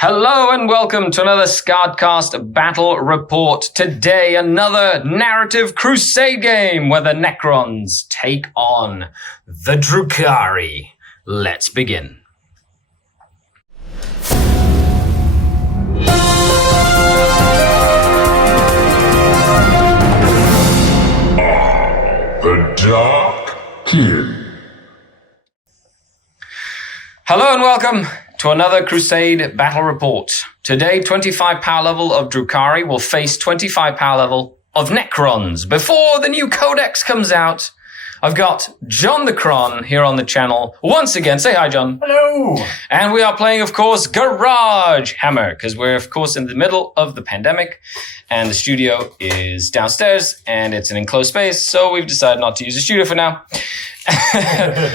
Hello and welcome to another SkaredCast battle report. Today, another narrative Crusade game where the Necrons take on the Drukhari. Let's begin. The Dark King. Hello and welcome to another Crusade battle report. Today, 25 power level of Drukhari will face 25 power level of Necrons. Before the new codex comes out, I've got John the Cron here on the channel once again. Say hi, John. Hello. And we are playing, of course, Garage Hammer, because we're, of course, in the middle of the pandemic, and the studio is downstairs, and it's an enclosed space, so we've decided not to use the studio for now.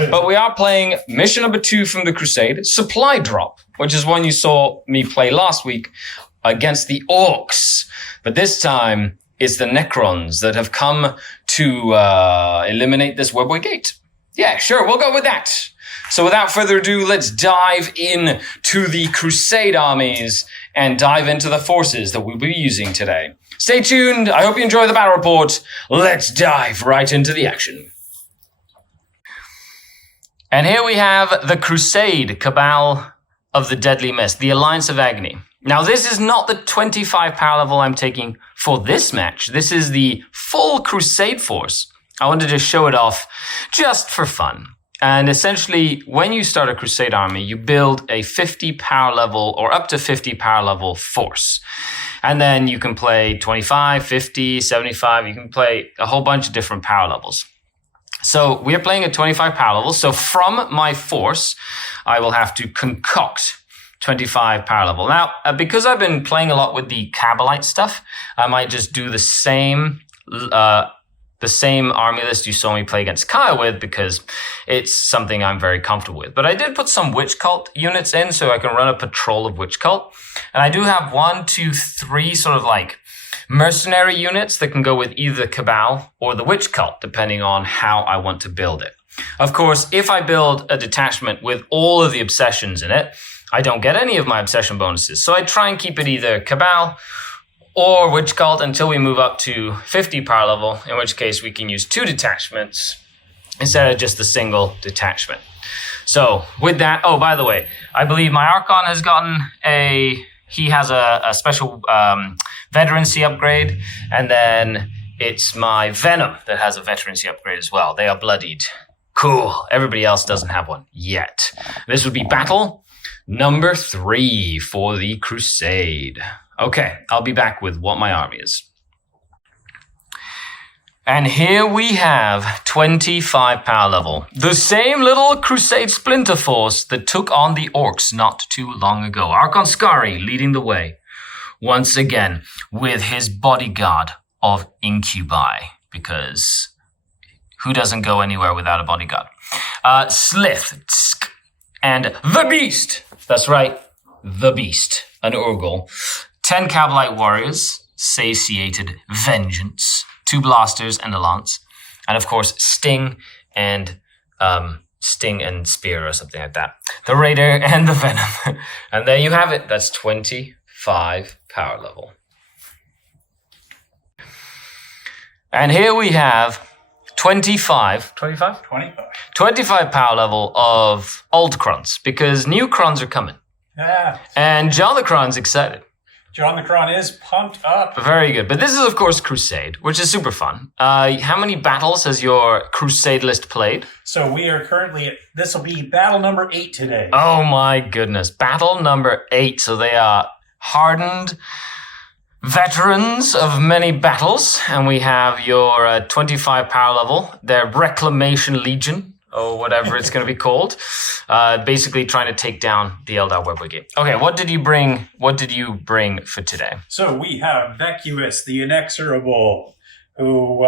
But we are playing mission number 2 from the Crusade, Supply Drop, which is one you saw me play last week against the Orcs. But this time, it's the Necrons that have come to eliminate this webway gate. Yeah, sure, we'll go with that. So without further ado, let's dive in to the Crusade armies and dive into the forces that we'll be using today. Stay tuned. I hope you enjoy the battle report. Let's dive right into the action. And here we have the Crusade Cabal of the Deadly Mist, the Alliance of Agony. Now, this is not the 25 power level I'm taking for this match. This is the full Crusade force. I wanted to show it off just for fun. And essentially, when you start a Crusade army, you build a 50 power level or up to 50 power level force. And then you can play 25, 50, 75. You can play a whole bunch of different power levels. So we are playing a 25 power level. So from my force, I will have to concoct 25 power level. Now, because I've been playing a lot with the Cowlight stuff, I might just do the same army list you saw me play against Kyle with, because it's something I'm very comfortable with. But I did put some Witch Cult units in so I can run a patrol of Witch Cult. And I do have 1, 2, 3 sort of like mercenary units that can go with either Cabal or the Witch Cult, depending on how I want to build it. Of course, if I build a detachment with all of the obsessions in it, I don't get any of my obsession bonuses. So I try and keep it either Cabal or Witch Cult until we move up to 50 power level, in which case we can use 2 detachments instead of just the single detachment. So with that, oh, by the way, I believe my Archon has gotten he has a special veterancy upgrade, and then it's my Venom that has a veterancy upgrade as well. They are bloodied. Cool. Everybody else doesn't have one yet. This would be battle number 3 for the Crusade. Okay, I'll be back with what my army is. And here we have 25 power level. The same little Crusade splinter force that took on the Orcs not too long ago. Archon Skari leading the way. Once again, with his bodyguard of Incubi. Because who doesn't go anywhere without a bodyguard? Slith, and the Beast. That's right, the Beast. An Urgle. 10 Cowlight Warriors. Satiated Vengeance. 2 blasters and a lance, and of course sting and spear or something like that. The raider and the venom, and there you have it. That's 25 power level. And here we have 25 power level of old Crons, because new Crons are coming. Yeah. And John the Cron's excited. John the Cron is pumped up. Very good. But this is, of course, Crusade, which is super fun. How many battles has your Crusade list played? So we are currently, this will be battle number 8 today. Oh my goodness. Battle number 8. So they are hardened veterans of many battles. And we have your 25 power level, their Reclamation Legion, or whatever it's going to be called. Basically trying to take down the Eldar Webway Gate. Okay, what did you bring? What did you bring for today? So we have Vacuous, the Inexorable, who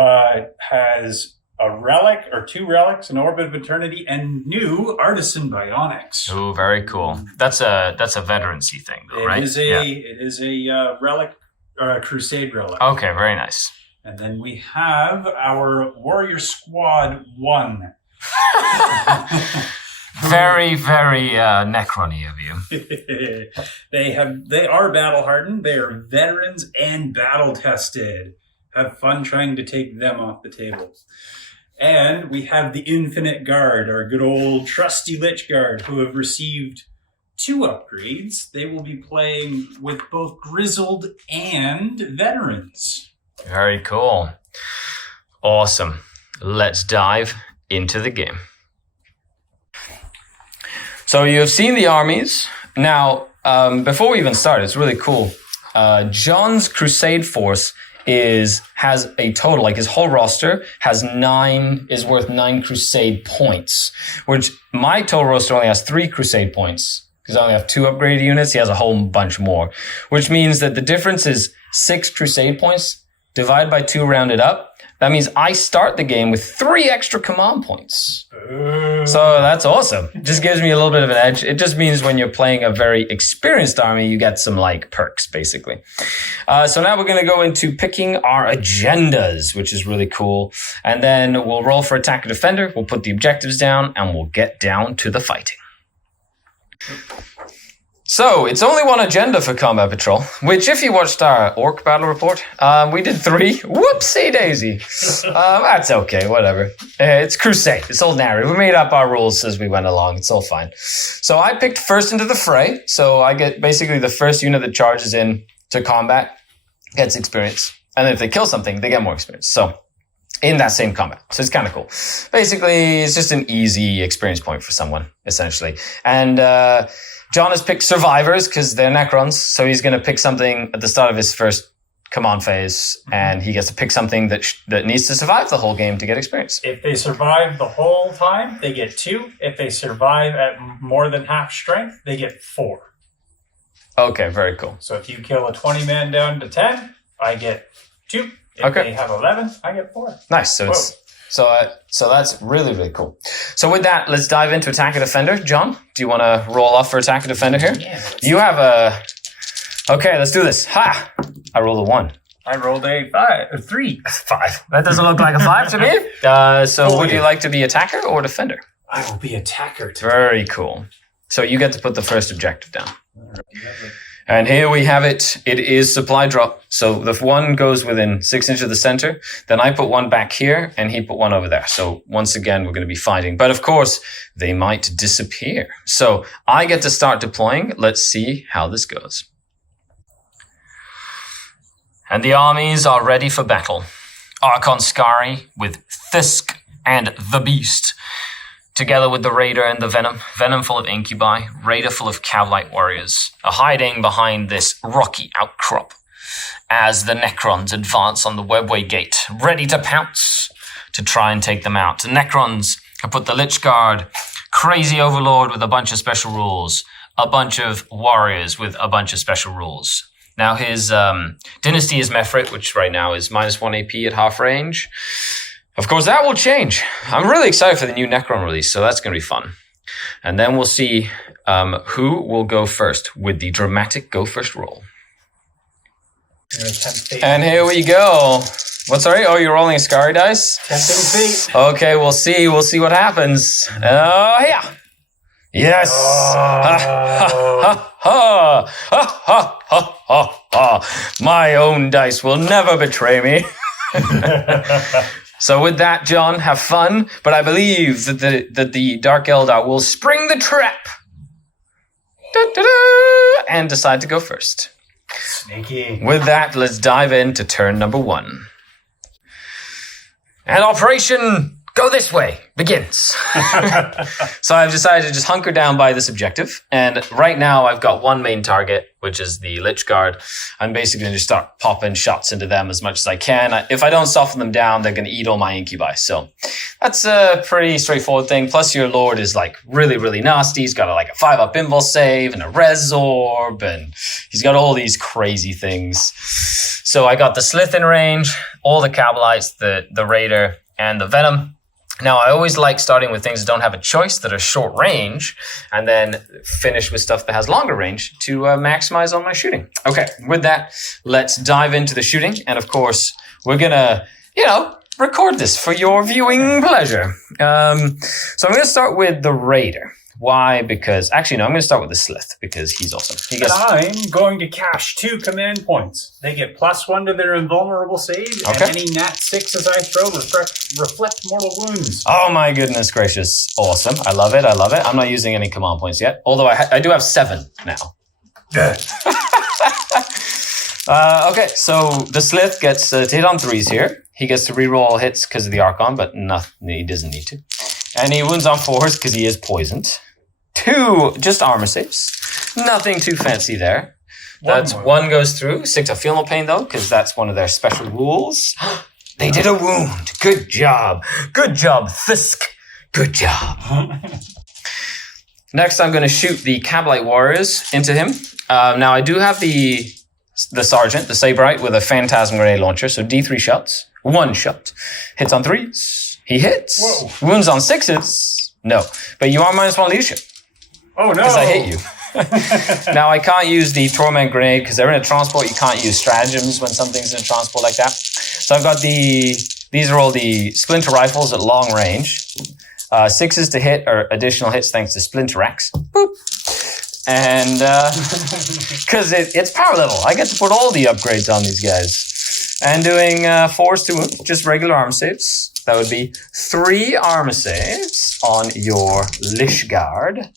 has a relic, or 2 relics, an Orbit of Eternity, and new Artisan Bionics. Oh, very cool. That's a veterancy thing, though, right? It is a relic, or a Crusade relic. Okay, very nice. And then we have our Warrior Squad 1. Very, very Necron-y of you. They are battle hardened. They are veterans and battle tested. Have fun trying to take them off the table. And we have the Infinite Guard, our good old trusty Lich Guard, who have received 2 upgrades. They will be playing with both grizzled and veterans. Very cool. Awesome. Let's dive into the game. So you have seen the armies. Now, before we even start, it's really cool. John's Crusade force has a total, like his whole roster is worth 9 Crusade points, which my total roster only has 3 Crusade points because I only have 2 upgraded units. He has a whole bunch more, which means that the difference is 6 Crusade points divided by 2 rounded up. That means I start the game with 3 extra command points. So that's awesome. It just gives me a little bit of an edge. It just means when you're playing a very experienced army, you get some like perks, basically. So now we're going to go into picking our agendas, which is really cool. And then we'll roll for attack or defender. We'll put the objectives down and we'll get down to the fighting. So, it's only one agenda for Combat Patrol, which if you watched our Orc Battle Report, we did 3. Whoopsie daisy. That's okay, whatever. It's Crusade. It's all narrative. We made up our rules as we went along. It's all fine. So I picked first into the fray. So I get basically the first unit that charges in to combat gets experience. And then if they kill something, they get more experience. So, in that same combat. So it's kind of cool. Basically, it's just an easy experience point for someone, essentially. And, John has picked survivors because they're Necrons, so he's going to pick something at the start of his first command phase, and he gets to pick something that needs to survive the whole game to get experience. If they survive the whole time, they get 2. If they survive at more than half strength, they get 4. Okay, very cool. So if you kill a 20-man down to 10, I get 2. If they have 11, I get 4. Nice. So that's really, really cool. So with that, let's dive into attack and defender. John, do you want to roll off for attack and defender here? Yeah. You have a... Okay, let's do this. Ha! I rolled a 1. I rolled a 3. 5. That doesn't look like a 5 to me. So would you like to be attacker or defender? I will be attacker today. Very cool. So you get to put the first objective down. And here we have it. It is supply drop. So the 1 goes within 6 inches of the center. Then I put 1 back here and he put 1 over there. So once again, we're going to be fighting. But of course, they might disappear. So I get to start deploying. Let's see how this goes. And the armies are ready for battle. Archon Skari with Thisk and the Beast. Together with the Raider and the Venom. Venom full of Incubi. Raider full of Cowlight Warriors. Are hiding behind this rocky outcrop. As the Necrons advance on the Webway Gate. Ready to pounce. To try and take them out. The Necrons have put the Lich Guard. Crazy Overlord with a bunch of special rules. A bunch of Warriors with a bunch of special rules. Now his Dynasty is Mefrit, which right now is -1 AP at half range. Of course, that will change. I'm really excited for the new Necron release, so that's going to be fun. And then we'll see who will go first with the dramatic go first roll. And here we go. What, sorry? Oh, you're rolling a Skari dice? Tempting fate. Okay, we'll see. We'll see what happens. Oh, yeah. Yes. Ha, ha, ha, ha. Ha, ha, ha, ha, ha. My own dice will never betray me. So with that, John, have fun. But I believe that the Dark Eldar will spring the trap. Da-da-da, and decide to go first. Sneaky. With that, let's dive into turn number 1. And Operation Go This Way begins. So I've decided to just hunker down by this objective. And right now I've got one main target, which is the Lich Guard. I'm basically going to just start popping shots into them as much as I can. If I don't soften them down, they're going to eat all my Incubi. So that's a pretty straightforward thing. Plus your Lord is like really, really nasty. He's got a 5-up invul save and a res orb. And he's got all these crazy things. So I got the Slith in range, all the Cowlights, the Raider, and the Venom. Now, I always like starting with things that don't have a choice, that are short range, and then finish with stuff that has longer range to maximize on my shooting. Okay, with that, let's dive into the shooting. And of course, we're going to, record this for your viewing pleasure. So I'm going to start with the Raider, Why? Because, actually, no, I'm going to start with the Slith, because he's awesome. He gets... I'm going to cash 2 command points. They get +1 to their invulnerable save, and any nat 6s I throw reflect mortal wounds. Oh my goodness gracious. Awesome. I love it. I'm not using any command points yet, although I do have 7 now. Okay, so the Slith gets to hit on 3s here. He gets to reroll all hits because of the Archon, but he doesn't need to. And he wounds on 4s because he is poisoned. 2 just armor saves. Nothing too fancy there. That's 1 goes through. 6 I feel no pain though, because that's one of their special rules. They did a wound. Good job. Good job, Fisk. Good job. Next, I'm going to shoot the Cowlight Warriors into him. Now, I do have the Sergeant, the Saberite, with a Phantasm Grenade Launcher, so D3 shots. 1 shot. Hits on 3s. He hits. Whoa. Wounds on 6s. No. But you are -1 leadership. Oh, no. Because I hit you. Now, I can't use the Torment Grenade because they're in a transport. You can't use stratagems when something's in a transport like that. So I've got these are all the Splinter Rifles at long range. 6s to hit or additional hits thanks to Splinter Axe. Boop. And because it's power level. I get to put all the upgrades on these guys. And doing 4s to wound, just regular armor saves. That would be 3 armor saves on your Lich Guard.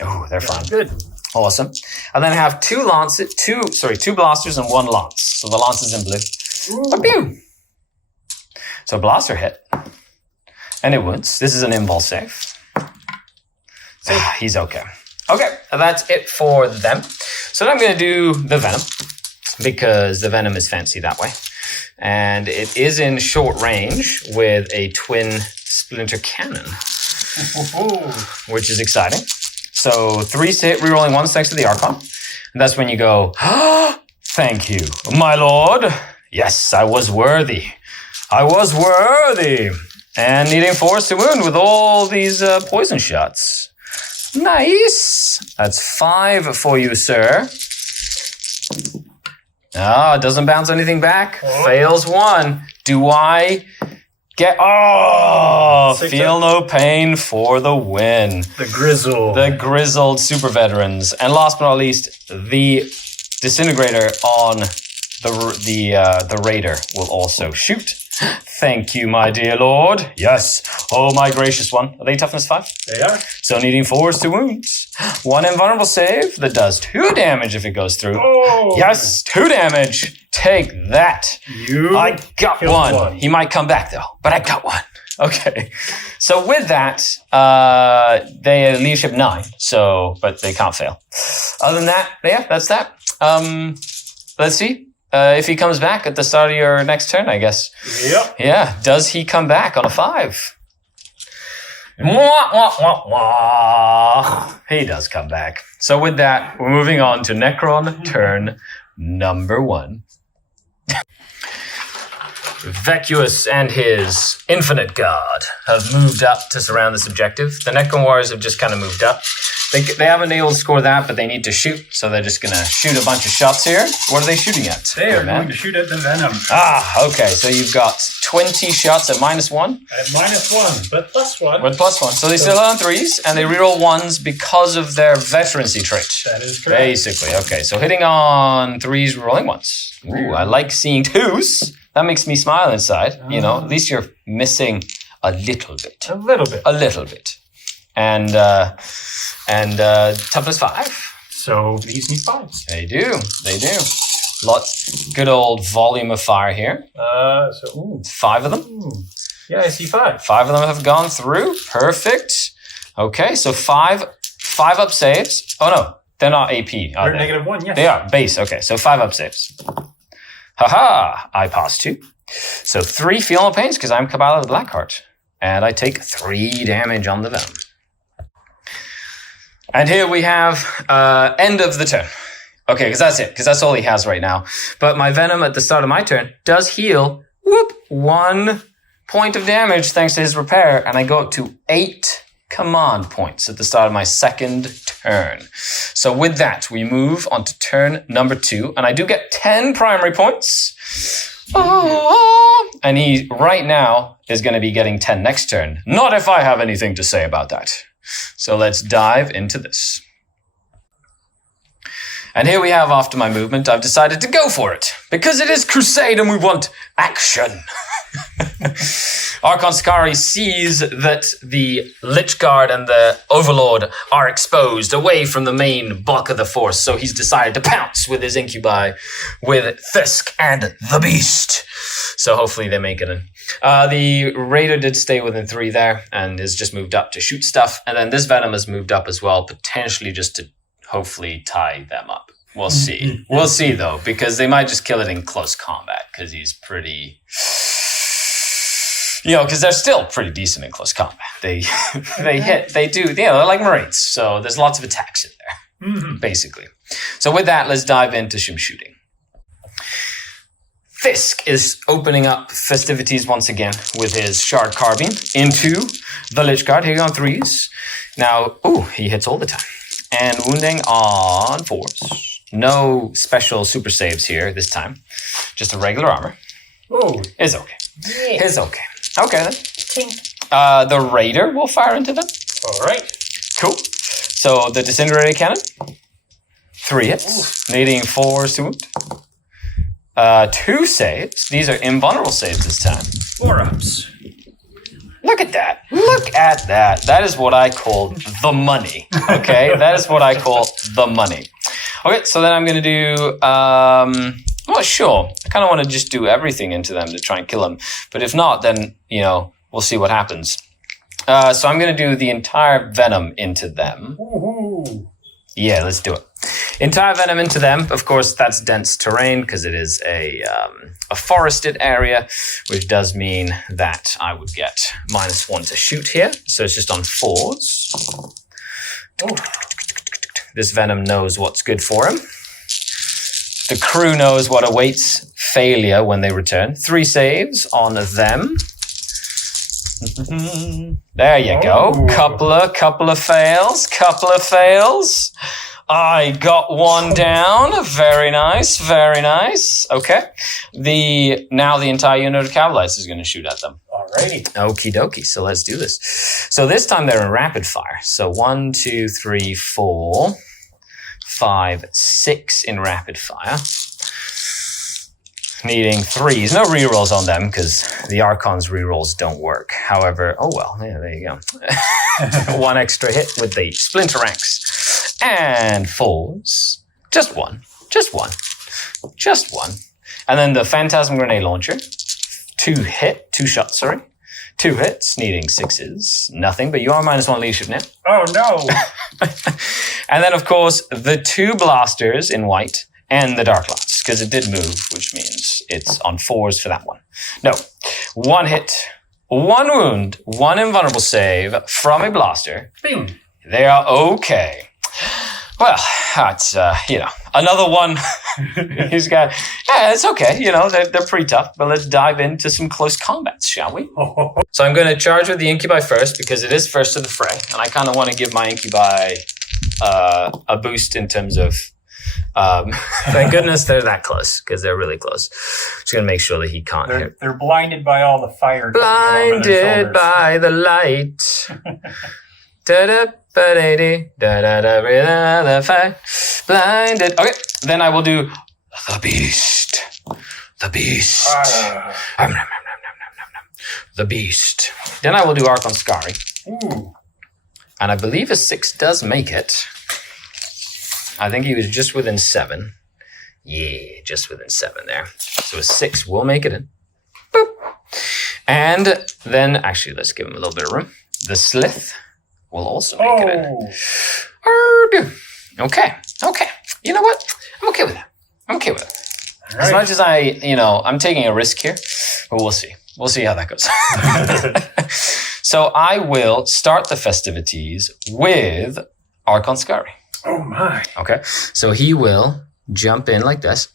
Oh, they're fine. Good. Awesome. And then I have 2 blasters and 1 lance. So the lance is in blue. Pew! So blaster hit. And it wounds. This is an invul save. He's okay. Okay, that's it for them. So now I'm going to do the Venom, because the Venom is fancy that way. And it is in short range with a twin splinter cannon, which is exciting. So 3s to hit, rerolling 1s thanks to the Archon. And that's when you go, thank you, my lord. Yes, I was worthy. I was worthy. And needing 4s to wound with all these poison shots. Nice. That's 5 for you, sir. It doesn't bounce anything back. Fails 1. Do I get... feel no pain for the win. The grizzled super veterans. And last but not least, the disintegrator on the raider will also shoot. Thank you, my dear lord. Yes. Oh, my gracious one. Are they toughness 5? They are. So needing 4s to wound. 1 invulnerable save that does 2 damage if it goes through. Oh. Yes, 2 damage. Take that. I got 1. He might come back though, but I got 1. Okay. So with that, they have leadership 9. But they can't fail. Other than that, yeah, that's that. Let's see. If he comes back at the start of your next turn, I guess. Yep. Yeah. Does he come back on a 5? Wah, wah, wah, wah. He does come back. So with that, we're moving on to Necron turn number 1. Vacuous and his Infinite Guard have moved up to surround this objective. The Necron Warriors have just kind of moved up. They haven't been able to score that, but they need to shoot, so they're just going to shoot a bunch of shots here. What are they shooting at? They are going to shoot at the Venom. Okay, so you've got 20 shots at -1? At -1, but +1. With +1. So they still on 3s, and they reroll 1s because of their veterancy trait. That is correct. Basically, okay. So hitting on 3s, rolling 1s. Ooh, I like seeing 2s. That makes me smile inside. You know, at least you're missing a little bit. A little bit. A little bit. And toughness 5. So these need 5s. They do. They do. Lots. Good old volume of fire here. 5 of them. Yeah, I see 5. 5 of them have gone through. Perfect. Okay, so 5 up saves. Oh no, they're not AP. Are They're they? -1, yes. They are base. Okay, so 5 up saves. Haha! I pass 2. So 3 feel no pains because I'm Cabal of the Blackheart, and I take 3 damage on the Venom. And here we have end of the turn. Okay, because that's it. Because that's all he has right now. But my Venom at the start of my turn does heal 1 point of damage thanks to his repair. And I go up to 8 command points at the start of my second turn. So with that, we move on to turn number 2. And I do get 10 primary points. And he, right now, is going to be getting 10 next turn. Not if I have anything to say about that. So let's dive into this. And here we have, after my movement, I've decided to go for it. Because it is Crusade and we want action. Archon Skari sees that the Lich Guard and the Overlord are exposed away from the main bulk of the force, so he's decided to pounce with his incubi with Fisk and the Beast. So hopefully they make it in. The Raider did stay within 3 there and has just moved up to shoot stuff. And then this Venom has moved up as well, potentially just to hopefully tie them up. We'll see. We'll see, though, because they might just kill it in close combat because he's pretty... because they're still pretty decent in close combat. They hit, they do, they're like Marines. So there's lots of attacks in there, basically. So with that, let's dive into some shooting. Fisk is opening up festivities once again with his Shard Carbine into the Lich Guard. Here on 3s. Now, he hits all the time. And wounding on 4s. No special super saves here this time. Just a regular armor. Oh. It's okay. Yeah. It's okay. Okay then. Tink. The Raider will fire into them. All right. Cool. So the Disintegrator Cannon. 3 hits. Needing 4s to wound. 2 saves. These are invulnerable saves this time. 4-ups. Look at that. Look at that. That is what I call the money. Okay? That is what I call the money. Okay, so then I'm going to do... I'm not sure. I kind of want to just do everything into them to try and kill them. But if not, then, we'll see what happens. So I'm going to do the entire Venom into them. Ooh. Yeah, let's do it. Entire Venom into them. Of course, that's dense terrain because it is a forested area, which does mean that I would get -1 to shoot here. So it's just on 4s. Oh. This Venom knows what's good for him. The crew knows what awaits failure when they return. 3 saves on them. There you go. Couple of fails. I got 1 down. Very nice. Very nice. Okay. Now the entire unit of Cowlights is going to shoot at them. Alrighty. Okie dokie. So let's do this. So this time they're in rapid fire. So 1, 2, 3, 4, 5, 6 in rapid fire. Needing 3s. No rerolls on them because the Archon's rerolls don't work. However, yeah, there you go. 1 extra hit with the Splinter Ranks. And 4s. Just one. And then the Phantasm Grenade Launcher. 2 shots, 2 hits, needing 6s. Nothing, but you are -1 leadership now. Oh, no. And then, of course, the 2 blasters in white and the Dark Lance, because it did move, which means it's on 4s for that one. No. 1 hit, 1 wound, 1 invulnerable save from a blaster. Bing. They are okay. Well, that's, another one. He's got, it's okay. They're pretty tough, but let's dive into some close combats, shall we? So I'm going to charge with the Incubi first because it is first to the fray. And I kind of want to give my Incubi a boost in terms of, thank goodness they're that close because they're really close. Just going to make sure that he can't hit. They're blinded by all the fire. Blinded by the light. Da-da. Blinded. Okay, then I will do the Beast. The Beast. The Beast. Then I will do Archon Skari. Ooh. And I believe a 6 does make it. I think he was just within 7. Yeah, just within 7 there. So a 6 will make it in. Boop. And then, actually, let's give him a little bit of room. The Slith will also make it in. Okay. You know what? I'm okay with that. Right. As much as I'm taking a risk here, but we'll see. We'll see how that goes. So I will start the festivities with Archon Skari. Oh my. Okay. So he will jump in like this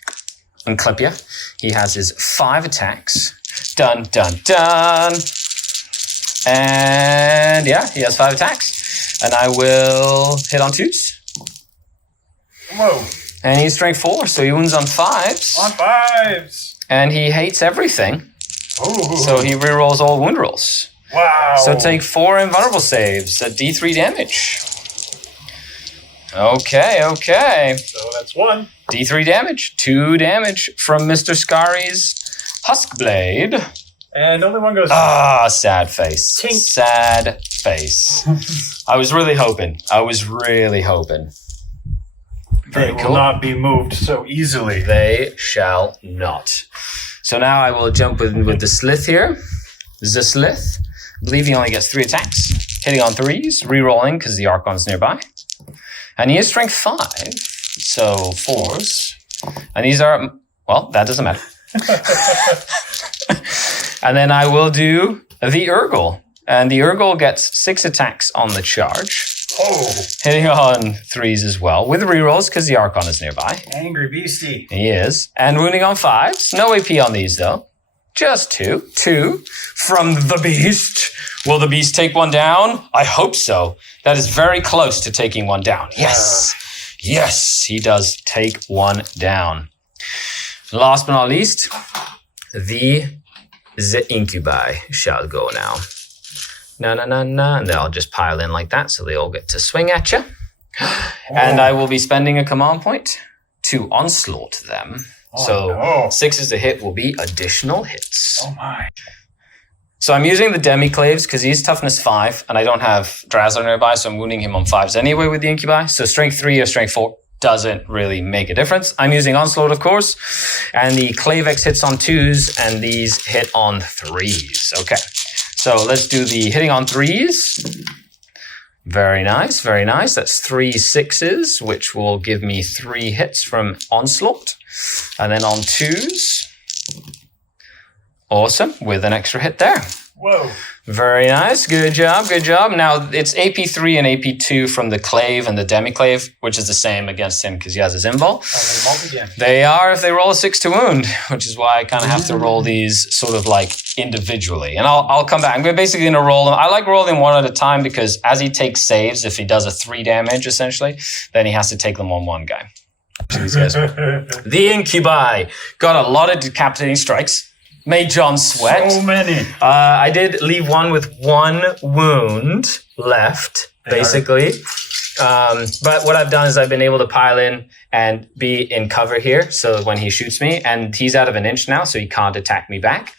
and clip you. He has his 5 attacks. Dun, dun, dun. And yeah, he has 5 attacks. And I will hit on 2s. Whoa. And he's strength 4, so he wounds on 5s. On 5s. And he hates everything. Ooh. So he rerolls all wound rolls. Wow. So take 4 invulnerable saves at D3 damage. Okay. So that's 1. D3 damage. 2 damage from Mr. Skari's Huskblade. And only one goes. Ah, sad face. Tink. Sad face. I was really hoping. They will not be moved so easily. They shall not. So now I will jump with the Slith here. The Slith. I believe he only gets 3 attacks. Hitting on 3s, re-rolling because the Archon's nearby. And he is strength 5, so 4s. And these are, well, that doesn't matter. And then I will do the Urgle. And the Urgle gets 6 attacks on the charge. Oh. Hitting on 3s as well, with rerolls because the Archon is nearby. Angry beastie. He is. And wounding on 5s. No AP on these, though. Just 2. 2 from the Beast. Will the Beast take one down? I hope so. That is very close to taking one down. Yes. Yes, he does take one down. Last but not least, the Incubi shall go now. No. And they'll just pile in like that, so they all get to swing at you. And I will be spending a command point to onslaught them. So 6s to hit will be additional hits. Oh my. So I'm using the Demiclaves because he's toughness 5, and I don't have Drazzler nearby, so I'm wounding him on 5s anyway with the Incubi. So strength 3 or strength 4 doesn't really make a difference. I'm using Onslaught, of course, and the Clavex hits on 2s, and these hit on 3s. Okay, so let's do the hitting on 3s. Very nice. That's 3 6s, which will give me 3 hits from Onslaught. And then on 2s, awesome, with an extra hit there. Whoa. Very nice. Good job. Now, it's AP3 and AP2 from the Clave and the Demiclave, which is the same against him because he has his invul. They are if they roll a 6 to wound, which is why I kind of have to roll these sort of like individually. And I'll come back. I'm basically going to roll them. I like rolling one at a time because as he takes saves, if he does a 3 damage, essentially, then he has to take them on one guy. These guys. The Incubi got a lot of decapitating strikes. Made John sweat. So many. I did leave one with 1 wound left, basically. But what I've done is I've been able to pile in and be in cover here. So when he shoots me, and he's out of an inch now, so he can't attack me back.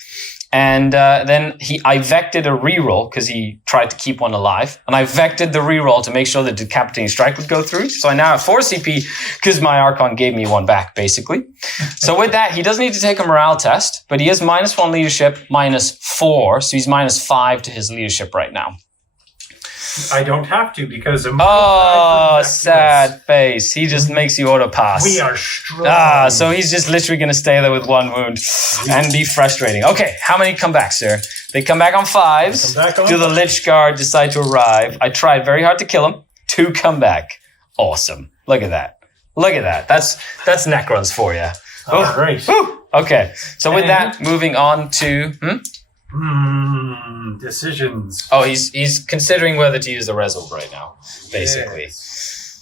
And then I vected a reroll because he tried to keep one alive. And I vected the reroll to make sure the decapitating strike would go through. So I now have 4 CP because my Archon gave me 1 back, basically. So with that, he doesn't need to take a morale test, but he is -1 leadership, -4. So he's -5 to his leadership right now. I don't have to because of sad face. He just makes you auto pass. We are strong. So he's just literally going to stay there with 1 wound and be frustrating. Okay, how many come back, sir? They come back on 5s. Do the Lich Guard decide to arrive? I tried very hard to kill him. 2 come back. Awesome. Look at that. That's Necrons for you. All right. Okay, so with that, moving on to... Decisions. Oh, he's considering whether to use the Resolve right now, basically. Yes.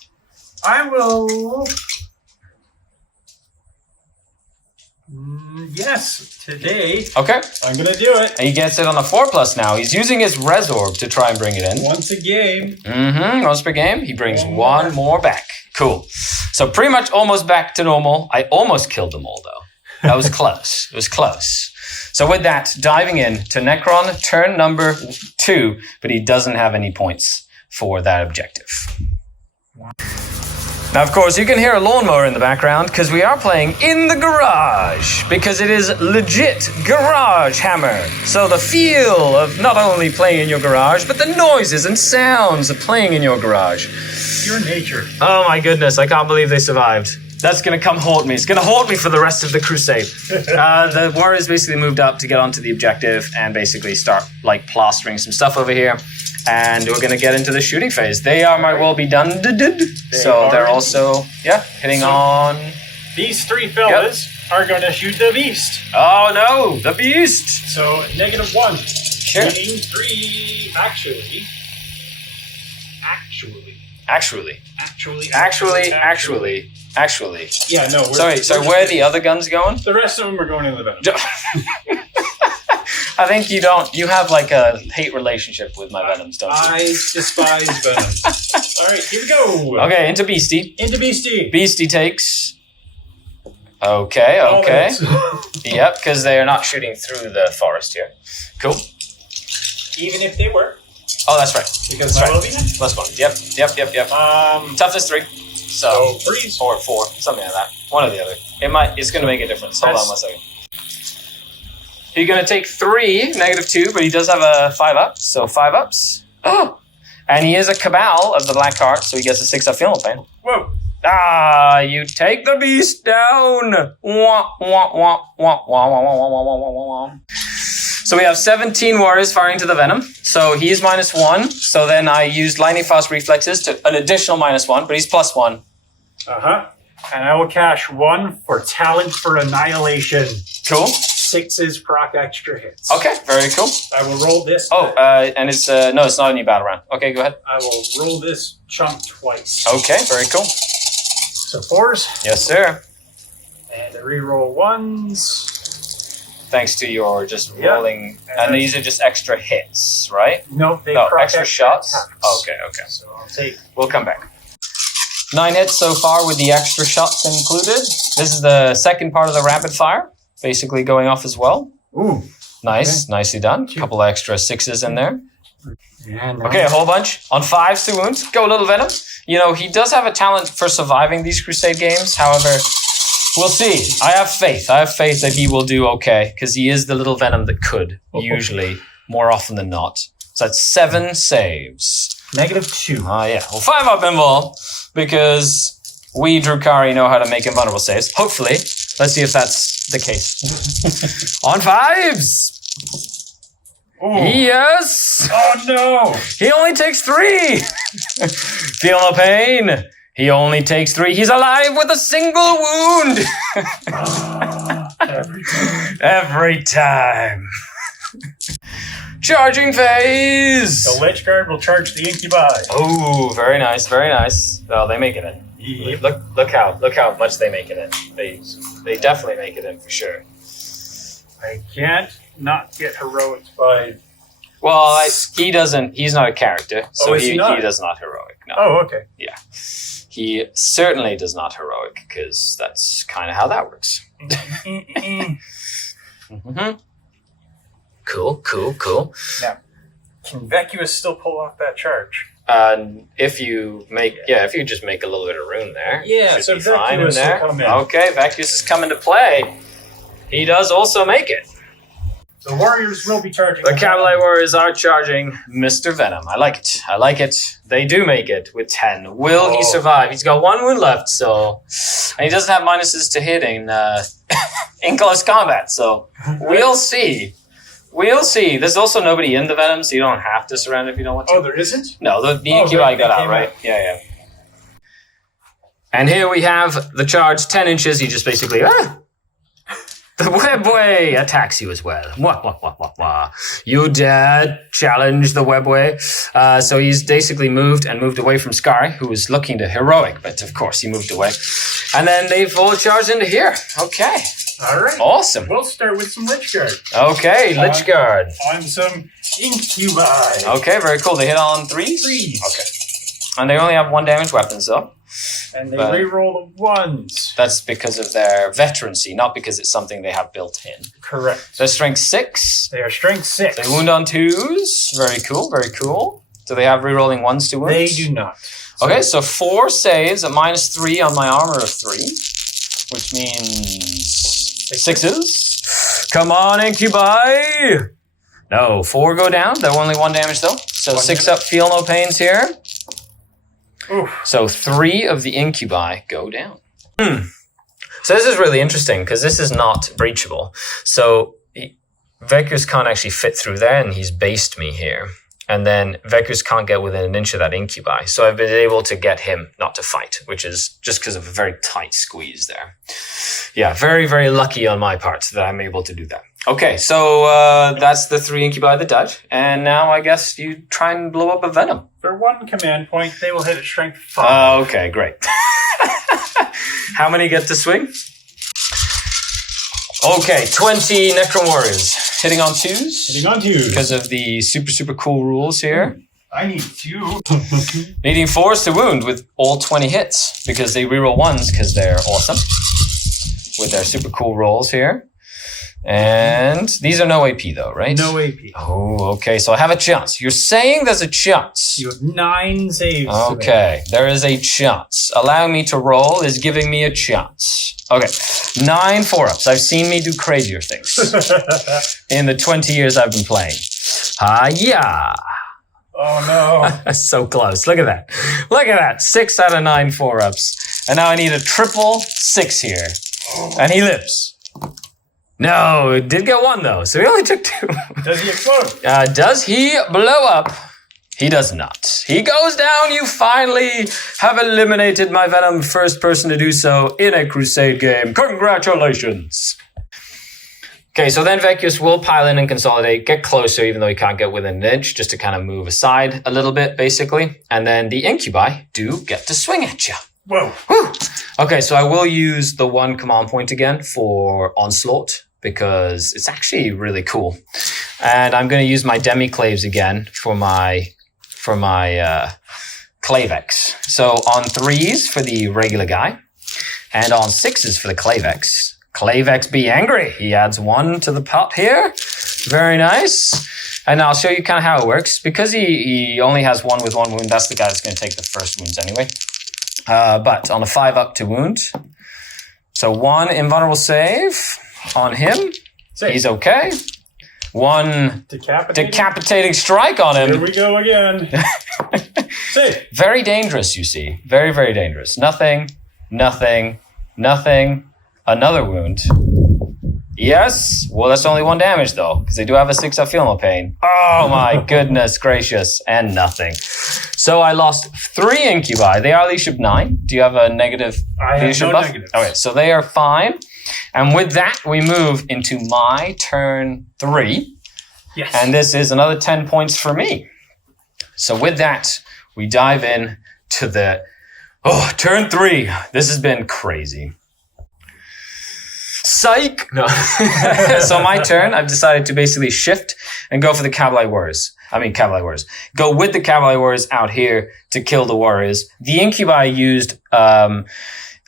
I will... Yes, today. Okay. I'm going to do it. And he gets it on a 4+ now. He's using his Resorb to try and bring it in. Once a game. Once per game. He brings 1 more back. Cool. So pretty much almost back to normal. I almost killed them all, though. That was close. It was close. So with that, diving in to Necron, turn number 2, but he doesn't have any points for that objective. Now, of course, you can hear a lawnmower in the background because we are playing in the garage because it is legit garage hammer. So the feel of not only playing in your garage, but the noises and sounds of playing in your garage. Pure nature. Oh my goodness, I can't believe they survived. That's going to come haunt me. It's going to haunt me for the rest of the crusade. The Warriors basically moved up to get onto the objective and basically start like plastering some stuff over here. And we're going to get into the shooting phase. They might well be done. They're also, hitting on... These 3 fellas are going to shoot the beast. Oh no, the beast. So -1. Sure. Meaning 3, actually. Yeah, no. Sorry, where are the other guns going? The rest of them are going in the back. I think you don't. You have like a hate relationship with my venoms, don't you? I despise venom. All right, here we go. Okay, into Beastie. Into Beastie. Beastie takes. Okay. Yep, because they are not shooting through the forest here. Cool. Even if they were. Oh, that's right. Because That's my right. well-being. Yep. Toughness 3. So 3s. or 4, something like that. One or the other. It's going to make a difference. Hold on 1 second. He's going to take 3, -2, but he does have a 5 up, so 5 ups. Oh! And he is a Cabal of the Black Heart, so he gets a 6 up feeling pain. Whoa. Ah, you take the beast down! Wah, wah, wah, wah, wah, wah, wah, wah, wah, wah, wah. So we have 17 warriors firing to the venom. So he's -1. So then I used lightning fast reflexes to an additional -1, but he's +1. Uh-huh. And I will cash 1 for Talent for Annihilation. Cool. 6s proc extra hits. Okay, very cool. I will roll this. Oh, and it's no, it's not a new battle round. Okay, go ahead. I will roll this chunk twice. Okay, very cool. So 4s. Yes, sir. And I re-roll 1s. Thanks to your just Yeah. rolling, and these are just extra hits, right? No, they No, proc extra shots. attacks. Okay. So I'll take. We'll come back. 9 hits so far with the extra shots included. This is the second part of the rapid fire, basically going off as well. Ooh. Nice, nicely done. A couple of extra 6s in there. Yeah, nice. Okay, a whole bunch. On 5s to wounds. Go, little venom. You know, he does have a talent for surviving these Crusade games. However, we'll see. I have faith. That he will do okay, because he is the little venom that could, usually, more often than not. So that's 7 saves. -2. Yeah. Well, 5 up invul, because we, Drukhari, know how to make invulnerable saves. Hopefully. Let's see if that's the case. On 5s! Ooh. Yes! Oh no! He only takes 3! Feel no pain. He only takes 3. He's alive with a single wound! Every time. Every time. Charging phase! The Lich Guard will charge the Incubi. Oh, very nice, very nice. Oh, they make it in. Yep. Look how much they make it in. They definitely make it in for sure. I can't not get heroics by. Well, he doesn't. He's not a character, so is he not? he does not heroic. No. Oh, okay. Yeah, he certainly does not heroic, because that's kind of how that works. Mm-hmm. Cool. Now, can Vacuous still pull off that charge? If you just make a little bit of room there, Yeah, should so be fine in Vacuous will there. come in. Okay, Vacuous is coming to play. He does also make it. The Warriors will be charging. The Cowlight Warriors are charging Mr. Venom. I like it. They do make it with 10. Will he survive? He's got 1 wound left, so, and he doesn't have minuses to hit in close combat. So we'll see. We'll see. There's also nobody in the Venom, so you don't have to surround it if you don't want to. Oh, there isn't? No, the Incubi got out, right? out. Yeah. And here we have the charge, 10 inches. You just basically, the webway attacks you as well. Wah, wah, wah, wah, wah. You dare challenge the webway. So he's basically moved away from Skari, who was looking to heroic, but of course he moved away. And then they've all charged into here. Okay. All right. Awesome. We'll start with some Lich Guard. Okay, Lich Guard. On some Incubi. Okay, very cool. They hit on 3s? 3s. Okay. And they only have 1 damage weapons, though. And they But- re-roll the 1s. That's because of their veterancy, not because it's something they have built in. Correct. They're strength 6. They are strength 6. They wound on 2s. Very cool. Do they have rerolling 1s to wounds? They do not. Okay, so 4 saves at -3 on my armor of 3, which means 6s. Come on, Incubi! No, 4 go down. They're only 1 damage, though. So 6 up, feel no pains here. Oof. So 3 of the Incubi go down. So this is really interesting, because this is not breachable. So Vekers can't actually fit through there, and he's based me here. And then Vekers can't get within an inch of that Incubi. So I've been able to get him not to fight, which is just because of a very tight squeeze there. Yeah, very, very lucky on my part that I'm able to do that. Okay, so that's the 3 Incubi that died. And now I guess you try and blow up a Venom. For 1 command point, they will hit at strength 5. Okay, great. How many get to swing? Okay, 20 Necron Warriors. hitting on 2s. Hitting on 2s. Because of the super, super cool rules here. I need 2. Needing 4s to wound with all 20 hits because they reroll 1s because they're awesome with their super cool rolls here. And these are no AP though, right? No AP. Oh, okay. So I have a chance. You're saying there's a chance. You have 9 saves. Okay, there is a chance. Allowing me to roll is giving me a chance. Okay, 9 4-ups. I've seen me do crazier things in the 20 years I've been playing. Yeah. Oh no. So close. Look at that. Look at that. 6 out of 9 4-ups. And now I need a triple 6 here. And he lives. No, it did get 1 though, so he only took 2. Does he explode? Does he blow up? He does not. He goes down. You finally have eliminated my Venom, first person to do so in a Crusade game. Congratulations. Okay, so then Vekius will pile in and consolidate, get closer, even though he can't get within an inch, just to kind of move aside a little bit, basically. And then the Incubi do get to swing at you. Whoa. Whew. Okay, so I will use the 1 command point again for Onslaught, because it's actually really cool. And I'm going to use my Demi-Claves again for my Clavex. So on 3s for the regular guy, and on 6s for the Clavex. Clavex be angry. He adds 1 to the pot here. Very nice. And I'll show you kind of how it works. Because he only has 1 with 1 wound, that's the guy that's going to take the first wounds anyway. But on a 5-up to wound. So 1 invulnerable save on him. Save. He's okay. 1 decapitating strike on him. Here we go again. Save. Very dangerous, you see. Very, very dangerous. Nothing. Another wound. Yes. Well, that's only 1 damage, though, because they do have a 6-up feel no pain. Oh, my goodness gracious. And nothing. So I lost 3 Incubi. They are leadership 9. Do you have a negative leadership buff? Negatives. Okay, so they are fine. And with that, we move into my turn 3. Yes. And this is another 10 points for me. So with that, we dive in to the turn 3. This has been crazy. Psych! No. So my turn, I've decided to basically shift and go for the Cowlight Warriors. Go with the Cowlight Warriors out here to kill the Warriors. The Incubi used 2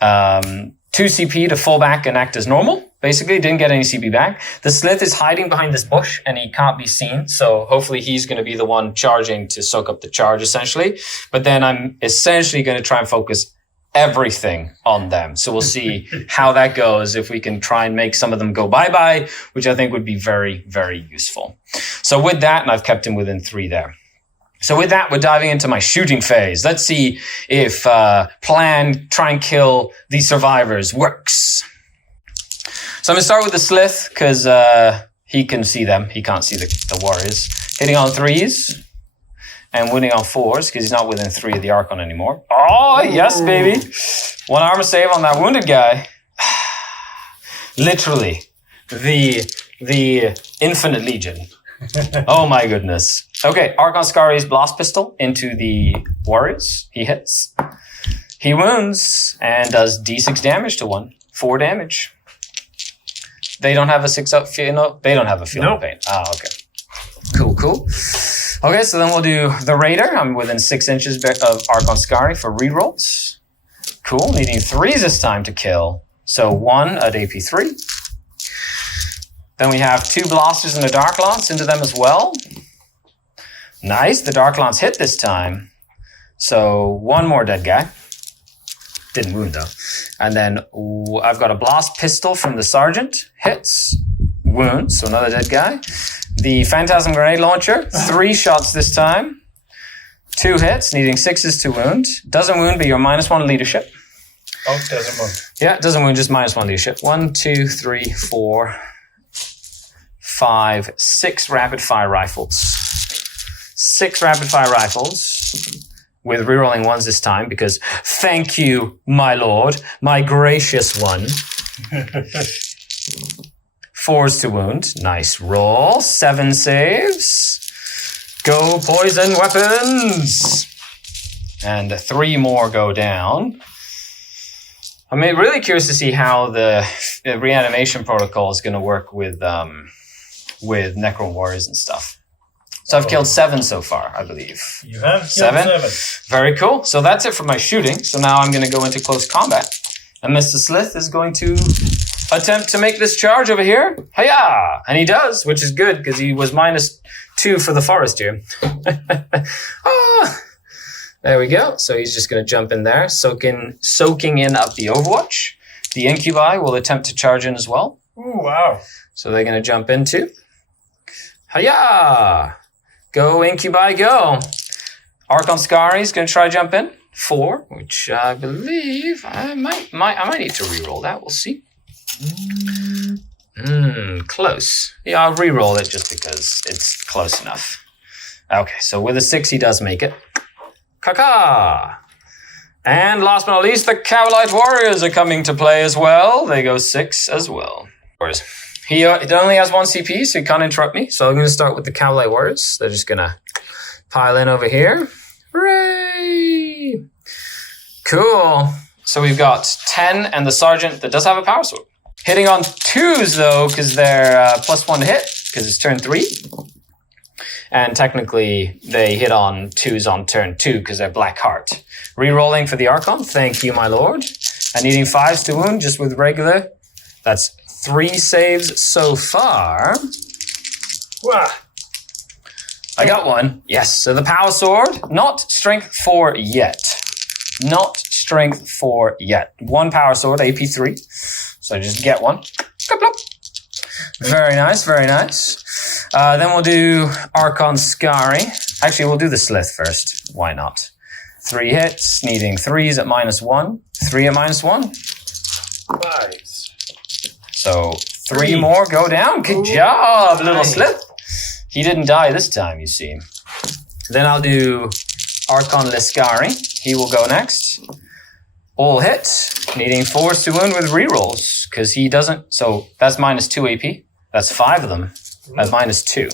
CP to fall back and act as normal. Basically, didn't get any CP back. The Slith is hiding behind this bush and he can't be seen. So hopefully he's going to be the one charging to soak up the charge, essentially. But then I'm essentially going to try and focus everything on them. So we'll see how that goes, if we can try and make some of them go bye-bye, which I think would be very, very useful. So with that, and I've kept him within 3 there. So with that, we're diving into my shooting phase. Let's see if plan, try and kill these survivors works. So I'm going to start with the Slith, because he can see them. He can't see the Warriors. Hitting on 3s. And winning on 4s, because he's not within 3 of the Archon anymore. Oh, yes, baby. 1 armor save on that wounded guy. Literally, the Infinite Legion. Oh, my goodness. Okay, Archon Skari's Blast Pistol into the Warriors. He hits. He wounds and does D6 damage to 1. 4 damage. They don't have a 6-up feel. No, they don't have a feel of pain. Ah, okay. Cool. Okay, so then we'll do the Raider. I'm within 6 inches of Archon Skari for rerolls. Cool, needing 3s this time to kill. So 1 at AP3. Then we have 2 Blasters and a Dark Lance into them as well. Nice, the Dark Lance hit this time. So 1 more dead guy. Didn't wound though. And then I've got a Blast Pistol from the Sergeant. Hits. Wounds, so another dead guy. The Phantasm Grenade Launcher, 3 shots this time. 2 hits, needing 6s to wound. Doesn't wound, but you're -1 leadership. Oh, doesn't wound. Yeah, doesn't wound, just -1 leadership. 1, 2, 3, 4, 5, 6 rapid-fire rifles. 6 rapid-fire rifles with rerolling 1s this time, because thank you, my lord, my gracious one. 4s to wound. Nice roll. 7 saves. Go poison weapons. And 3 more go down. I'm really curious to see how the reanimation protocol is going to work with with Necron Warriors and stuff. So I've killed 7 so far, I believe. You have killed 7. 7. Very cool. So that's it for my shooting. So now I'm going to go into close combat. And Mr. Slith is going to attempt to make this charge over here. Hiya! And he does, which is good because he was -2 for the forest here. There we go. So he's just going to jump in there, soaking in up the Overwatch. The Incubi will attempt to charge in as well. Ooh, wow. So they're going to jump into. Hiya! Go, Incubi, go. Archon Skari is going to try to jump in. 4, which I believe I might need to reroll that. We'll see. Close. Yeah, I'll reroll it just because it's close enough. Okay, so with a 6, he does make it. Kaka! And last but not least, the Cowlight Warriors are coming to play as well. They go 6 as well. He only has 1 CP, so he can't interrupt me. So I'm going to start with the Cowlight Warriors. They're just going to pile in over here. Hooray! Cool. So we've got 10 and the Sergeant that does have a Power Sword. Hitting on 2s, though, because they're +1 to hit, because it's turn 3. And technically, they hit on 2s on turn 2, because they're Black Heart. Rerolling for the Archon. Thank you, my lord. And needing 5s to wound, just with regular. That's 3 saves so far. Wow. I got 1. Yes. So the Power Sword, not strength 4 yet. Not strength 4 yet. 1 Power Sword, AP 3. So just get 1. Very nice, very nice. Then we'll do Archon Skari. Actually, we'll do the Slith first. Why not? 3 hits, needing 3s at -1. 3 at -1. Nice. So 3 more go down. Good job, little Slith. He didn't die this time, you see. Then I'll do Archon Skari. He will go next. All hit, needing 4s to wound with rerolls, because he doesn't. So that's -2 AP. That's 5 of them. That's -2.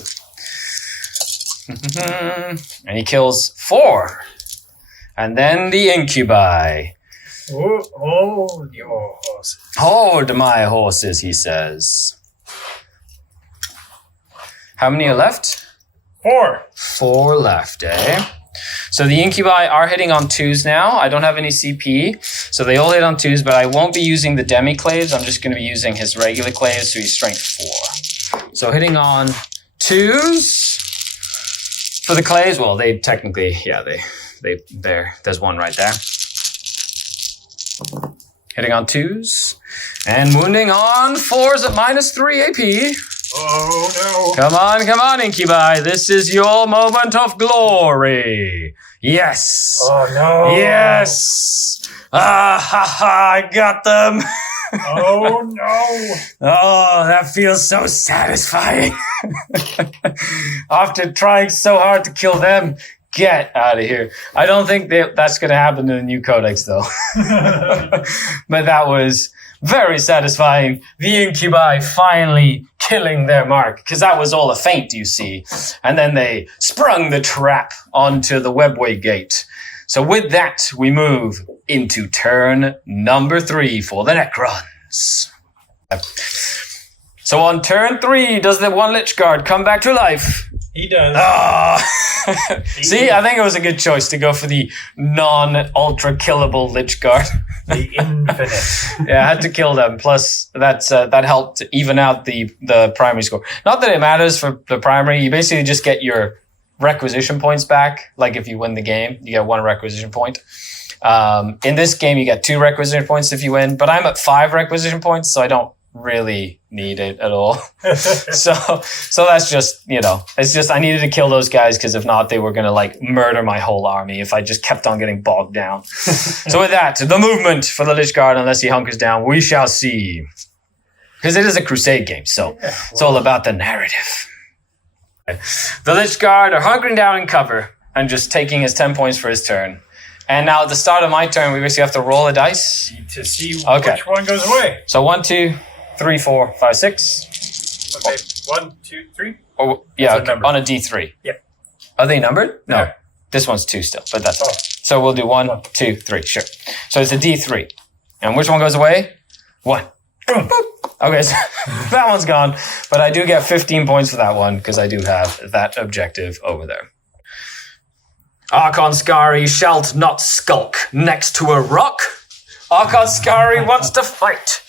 And he kills 4. And then the Incubi. Hold your horses. Hold my horses, he says. How many are left? 4. 4 left, eh? So the Incubi are hitting on 2s now. I don't have any CP, so they all hit on 2s, but I won't be using the Demi-Claves. I'm just going to be using his regular Claves, so he's strength 4. So hitting on 2s for the Claves. Well, they technically, yeah, there's 1 right there. Hitting on 2s and wounding on 4s at -3 AP. Oh, no. Come on, Incubi. This is your moment of glory. Yes. Oh, no. Yes. Ah, ha, ha, I got them. Oh, no. Oh, that feels so satisfying. After trying so hard to kill them, get out of here. I don't think that's going to happen in the new codex, though. But that was very satisfying. The Incubi finally killing their mark, because that was all a feint, you see. And then they sprung the trap onto the webway gate. So with that, we move into turn number 3 for the Necrons. So on turn 3, does the 1 Lich Guard come back to life? He does. See, I think it was a good choice to go for the non-ultra killable Lich Guard. The infinite. Yeah, I had to kill them. Plus, that helped even out the primary score. Not that it matters for the primary. You basically just get your requisition points back. Like if you win the game, you get 1 requisition point. In this game, you get 2 requisition points if you win. But I'm at 5 requisition points, so I don't really need it at all. so that's just, it's just I needed to kill those guys, because if not, they were going to murder my whole army if I just kept on getting bogged down. So with that, the movement for the Lich Guard, unless he hunkers down, we shall see. Because it is a Crusade game, so it's all about the narrative. The Lich Guard are hunkering down in cover and just taking his 10 points for his turn. And now at the start of my turn, we basically have to roll a dice To see which one goes away. So 1, 2, 3, 4, 5, 6. Okay, 1, 2, 3. Oh, yeah, It's a number. on a D3. Yeah. Are they numbered? No. Yeah. This one's 2 still, but that's fine. So we'll do 1, 2, 3, sure. So it's a D3. And which one goes away? 1. Boom. Boop. Okay, so that one's gone. But I do get 15 points for that one because I do have that objective over there. Archon Skari shalt not skulk next to a rock. Archon Skari wants to fight.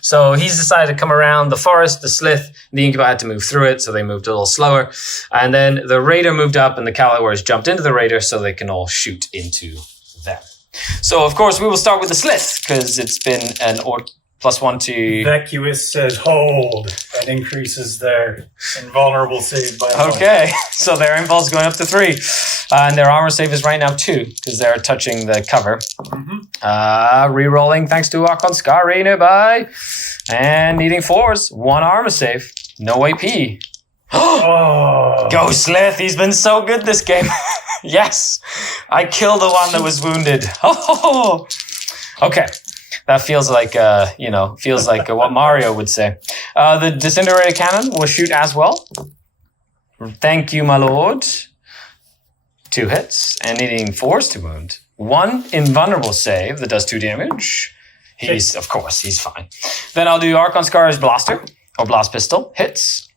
So he's decided to come around the forest, the Slith, the Incubi had to move through it, so they moved a little slower. And then the Raider moved up and the Cowlight Warriors jumped into the Raider so they can all shoot into them. So, of course, we will start with the Slith, because it's been an +1 to... Vacuous says hold and increases their invulnerable save by 1. Okay, so their impulse going up to 3. And their armor save is right now 2, because they're touching the cover. Rerolling thanks to Archon Skari nearby. And needing 4s. 1 armor save. No AP. Oh. Go Slith, he's been so good this game. Yes, I killed the one that was wounded. Oh, okay. That feels like, what Mario would say. The disintegrator cannon will shoot as well. Thank you, my lord. 2 hits and needing 4s to wound. 1 invulnerable save that does 2 damage. He's fine. Then I'll do Archon Skari's blaster or blast pistol. Hits.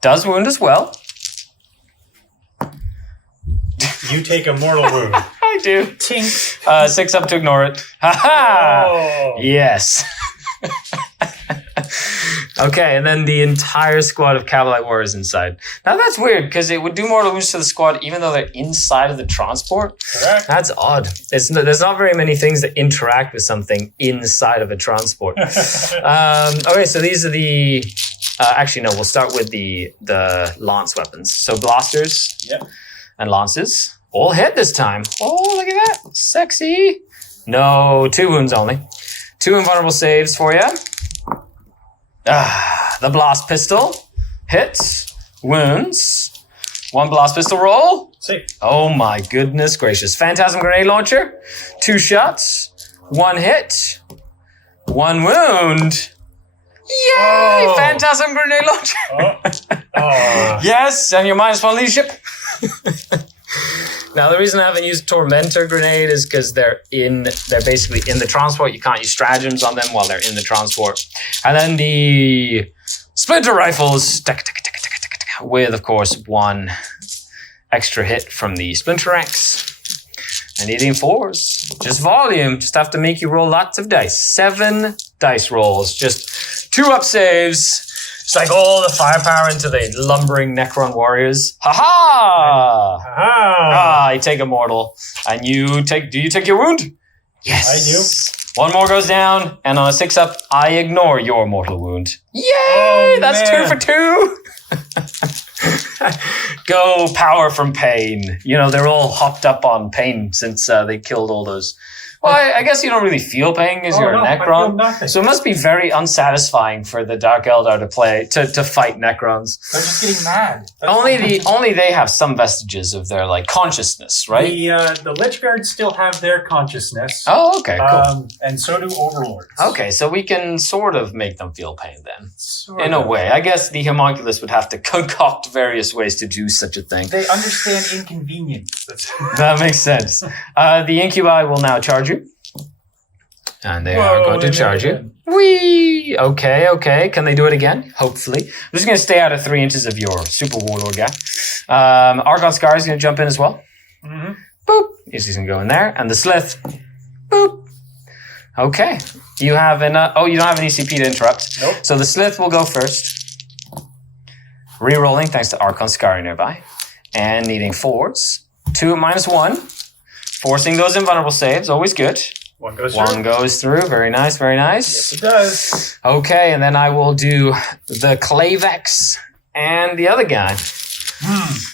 Does wound as well. You take a mortal wound. I do. Tink. 6 up to ignore it. Ha-ha! Oh. Yes. Okay, and then the entire squad of Cowlight Warriors inside. Now that's weird, because it would do mortal wounds to the squad even though they're inside of the transport. Correct. That's odd. There's not very many things that interact with something inside of a transport. Okay, so these are the... actually, no, we'll start with the lance weapons. So blasters and lances. All hit this time. Oh, look at that. Sexy. No, 2 wounds only. 2 invulnerable saves for you. The blast pistol. Hits. Wounds. 1 blast pistol roll. Safe. Oh my goodness gracious. Phantasm grenade launcher. 2 shots. 1 hit. 1 wound. Yay! Oh. Phantasm grenade launcher. Oh. Yes, and your -1 leadership. Now, the reason I haven't used Tormentor Grenade is because they're basically in the transport. You can't use stratagems on them while they're in the transport. And then the Splinter Rifles, with, of course, 1 extra hit from the Splinter X. And needing 4s. Just volume. Just have to make you roll lots of dice. 7 dice rolls. Just 2 up saves. It's like all the firepower into the lumbering Necron warriors. Ha-ha! Ah. You take a mortal. And do you take your wound? Yes. I do. 1 more goes down, and on a 6 up, I ignore your mortal wound. Yay! Oh, That's man. 2 for 2. Go power from pain. You know, they're all hopped up on pain since they killed all those. Well, I guess you don't really feel pain because you're a I feel Necron. nothing. So it must be very unsatisfying for the Dark Eldar to fight Necrons. They're just getting mad. That's Only they have some vestiges of their consciousness, right? The Lich Guard still have their consciousness. Oh, okay, cool. And so do Overlords. Okay, so we can sort of make them feel pain then. Sort In a of. way. I guess the homunculus would have to concoct various ways to do such a thing. They understand inconvenience. That makes sense. The Incubi will now charge you. And they are going to charge you. Whee! Okay. Can they do it again? Hopefully. I'm just going to stay out of 3 inches of your Super Warlord guy. Archon Skari is going to jump in as well. Mm-hmm. Boop. He's going to go in there. And the Slith. Boop. Okay. You have you don't have any CP to interrupt. Nope. So the Slith will go first. Rerolling thanks to Archon Skari nearby. And needing 4s. 2 -1. Forcing those invulnerable saves. Always good. 1 goes One through. goes through. Very nice, very nice. Yes, it does. Okay, and then I will do the Clavex and the other guy.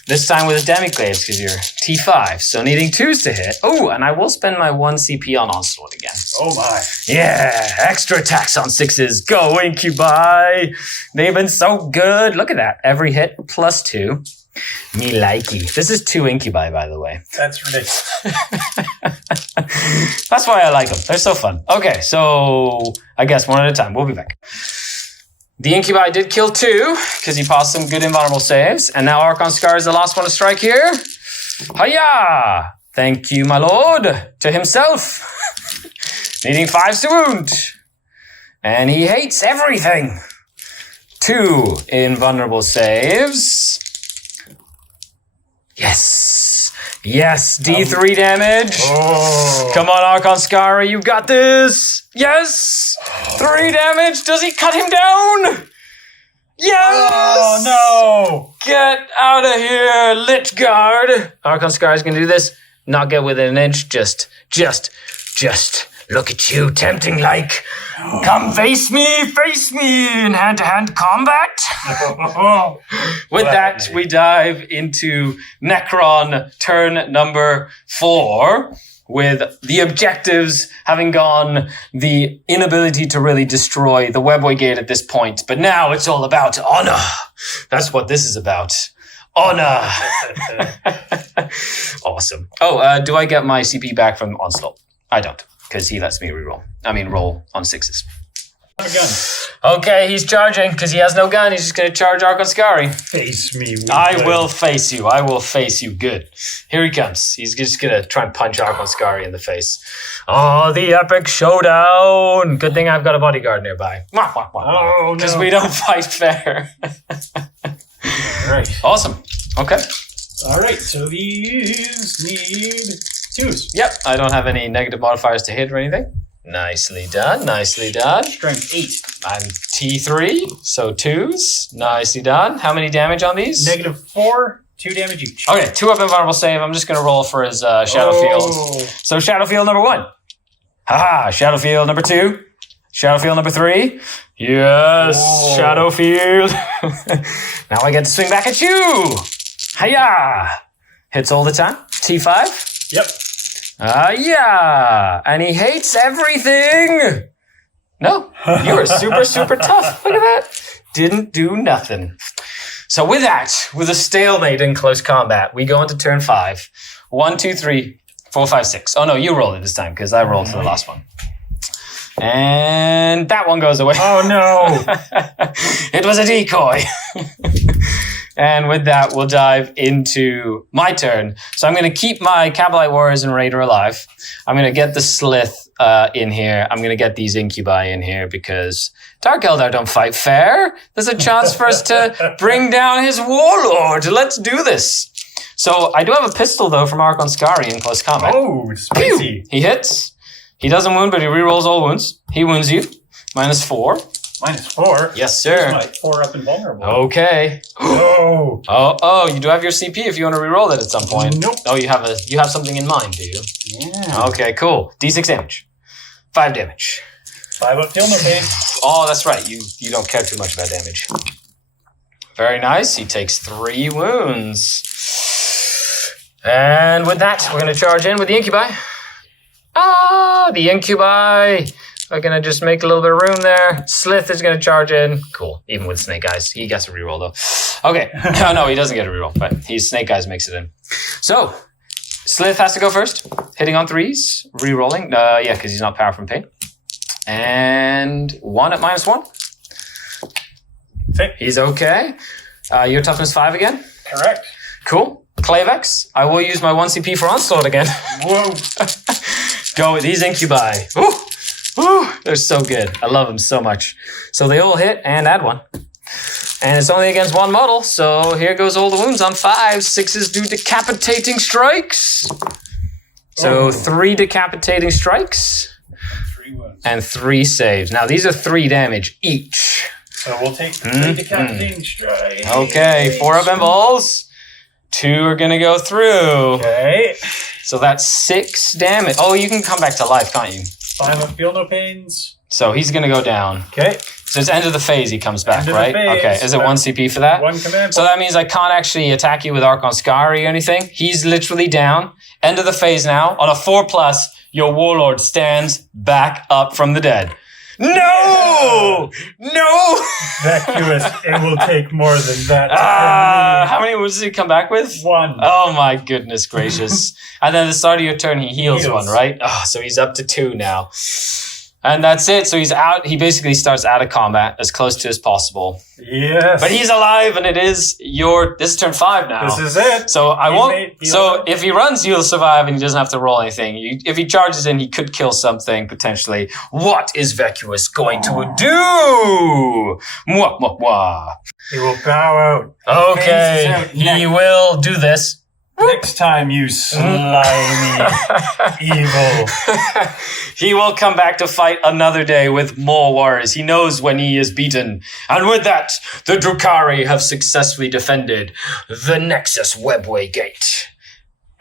This time with a Demiclaves because you're T5. So needing 2s to hit. Oh, and I will spend my 1 CP on Onslaught again. Oh my. Yeah, extra attacks on 6s. Go, Incubi. They've been so good. Look at that. Every hit +2. Me likey. This is 2 Incubi, by the way. That's ridiculous. That's why I like them. They're so fun. Okay, so I guess 1 at a time. We'll be back. The Incubi did kill 2 because he passed some good invulnerable saves. And now Archon Skari is the last one to strike here. Hiya! Thank you, my lord. To himself. Needing 5s to wound. And he hates everything. 2 invulnerable saves. Yes. Yes, D3 damage. Oh. Come on, Archon Skari, you got this. Yes. 3 damage. Does he cut him down? Yes. Oh, no. Get out of here, Lich Guard. Archon Skari's gonna do this. Not get within an inch. Just look at you, tempting like. Come face me in hand-to-hand combat. With that, we dive into Necron turn number 4, with the objectives having gone the inability to really destroy the Webway Gate at this point. But now it's all about honor. That's what this is about. Honor. Awesome. Oh, do I get my CP back from Onslaught? I don't, because he lets me roll on 6s. A gun. Okay, he's charging because he has no gun. He's just going to charge Archon Skari. Face me. I will face you. I will face you good. Here he comes. He's just going to try and punch Archon Skari in the face. Oh, the epic showdown. Good thing I've got a bodyguard nearby. Oh, no. Because we don't fight fair. All right. Awesome. Okay. All right, so these need 2s. Yep, I don't have any negative modifiers to hit or anything. Nicely done, nicely done. Strength 8. I'm T3, so 2s. Nicely done. How many damage on these? -4, 2 damage each. Okay, 2 up invulnerable save. I'm just going to roll for his Shadow Field. So Shadow Field number 1. Haha, Shadow Field number 2. Shadow Field number 3. Yes, Whoa. Shadow Field. Now I get to swing back at you. Hiya! Hits all the time. T5. Yep. Yeah. And he hates everything. No, you are super, super tough. Look at that. Didn't do nothing. So with that, with a stalemate in close combat, we go into turn 5. 1, 2, 3, 4, 5, 6. Oh no, you rolled it this time because I rolled for the last one. And that one goes away. Oh no. It was a decoy. And with that, we'll dive into my turn. So I'm going to keep my Cowlight Warriors and Raider alive. I'm going to get the Slith in here. I'm going to get these Incubi in here because Dark Eldar don't fight fair. There's a chance for us to bring down his Warlord. Let's do this. So I do have a pistol, though, from Archon Skari in close combat. Oh, spicy. He hits. He doesn't wound, but he rerolls all wounds. He wounds you. -4. -4? Yes, sir. Like 4 up and vulnerable. Okay. Oh. Oh, you do have your CP if you want to reroll it at some point. Nope. Oh, you have something in mind, do you? Yeah. Okay, cool. D6 damage. 5 damage. 5 up, feel no pain. Oh, that's right. You don't care too much about damage. Very nice. He takes 3 wounds. And with that, we're going to charge in with the Incubi. Ah, the Incubi. We're going to just make a little bit of room there. Slith is going to charge in. Cool. Even with Snake Eyes. He gets a reroll, though. Okay. No, he doesn't get a reroll, but Snake Eyes makes it in. So, Slith has to go first. Hitting on 3s. Rerolling. Yeah, because he's not power from pain. And 1 at -1. Okay. He's okay. Your toughness 5 again. Correct. Cool. Clavex. I will use my 1 CP for Onslaught again. Whoa. Go with these Incubi. Ooh. Ooh, they're so good. I love them so much. So they all hit and add 1. And it's only against 1 model, so here goes all the wounds on 5. 6s do decapitating strikes. So 3 decapitating strikes. 3 wounds. And 3 saves. Now these are 3 damage each. So we'll take the 3 decapitating strike. Okay, 4 up and balls. 2 are going to go through. Okay. So that's 6 damage. Oh, you can come back to life, can't you? 5 up, feel no pains. So he's going to go down. Okay. So it's end of the phase he comes back, End of the right? phase. Okay. Is it 1 CP for that? 1 command So that means I can't actually attack you with Archon Skari or anything. He's literally down. End of the phase now. On a 4+, your Warlord stands back up from the dead. No! No! Vacuous. It will take more than that. To How many wounds did he come back with? 1. Oh my goodness gracious. And then at the start of your turn, he heals 1, right? Oh, so he's up to 2 now. And that's it. So he's out. He basically starts out of combat as close to as possible. Yes. But he's alive, and this is turn 5 now. This is it. So if he runs, you'll survive, and he doesn't have to roll anything. If he charges in, he could kill something, potentially. What is Vacuous going to do? Mwah, mwah, mwah. He will bow out. Okay, he will do this. Next time, you slimy evil. He will come back to fight another day with more warriors. He knows when he is beaten. And with that, the Drukhari have successfully defended the Nexus Webway Gate.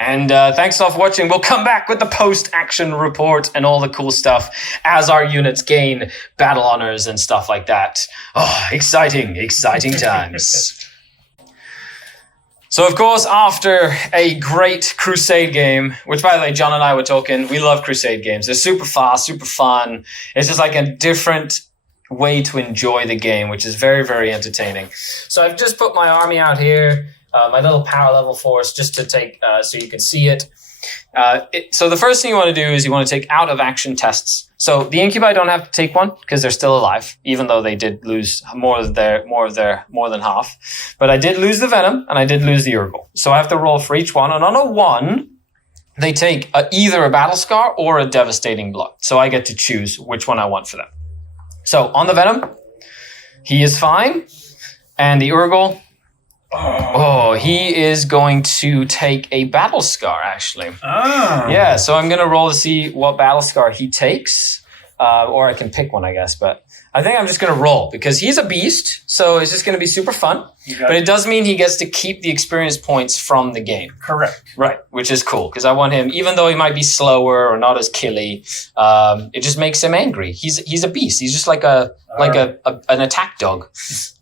And thanks all for watching. We'll come back with the post-action report and all the cool stuff as our units gain battle honors and stuff like that. Oh, exciting times. So, of course, after a great Crusade game, which, by the way, John and I were talking, we love Crusade games. They're super fast, super fun. It's just like a different way to enjoy the game, which is very, very entertaining. So I've just put my army out here, my little power level force, just to take, so you can see it. So the first thing you want to do is you want to take out of action tests. So the Incubi don't have to take one because they're still alive, even though they did lose more than half. But I did lose the Venom and I did lose the Urgle. So I have to roll for each one. And on a 1, they take either a Battle Scar or a Devastating Blow. So I get to choose which one I want for them. So on the Venom, he is fine. And the Urgle, he is going to take a Battle Scar, actually. Oh. Yeah, so I'm going to roll to see what Battle Scar he takes. Or I can pick one, I guess. But I think I'm just going to roll because he's a beast. So it's just going to be super fun. But it does mean he gets to keep the experience points from the game. Correct. Right, which is cool because I want him, even though he might be slower or not as killy, it just makes him angry. He's a beast. He's just like an attack dog.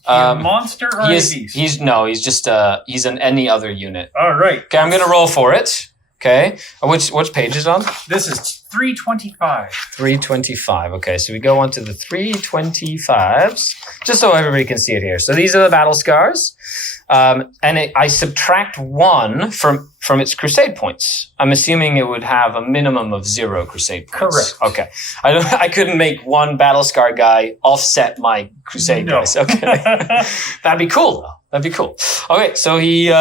A monster or a beast? He's just he's an any other unit. All right. Okay, I'm gonna roll for it. Okay, which page is it on? This is 325. 325. Okay, so we go on to the 325s, just so everybody can see it here. So these are the battle scars, and I subtract 1 from its crusade points. I'm assuming it would have a minimum of 0 crusade points. Correct. Okay, I couldn't make one battle scar guy offset my crusade guys. Okay, that'd be cool though. That'd be cool. Okay, so he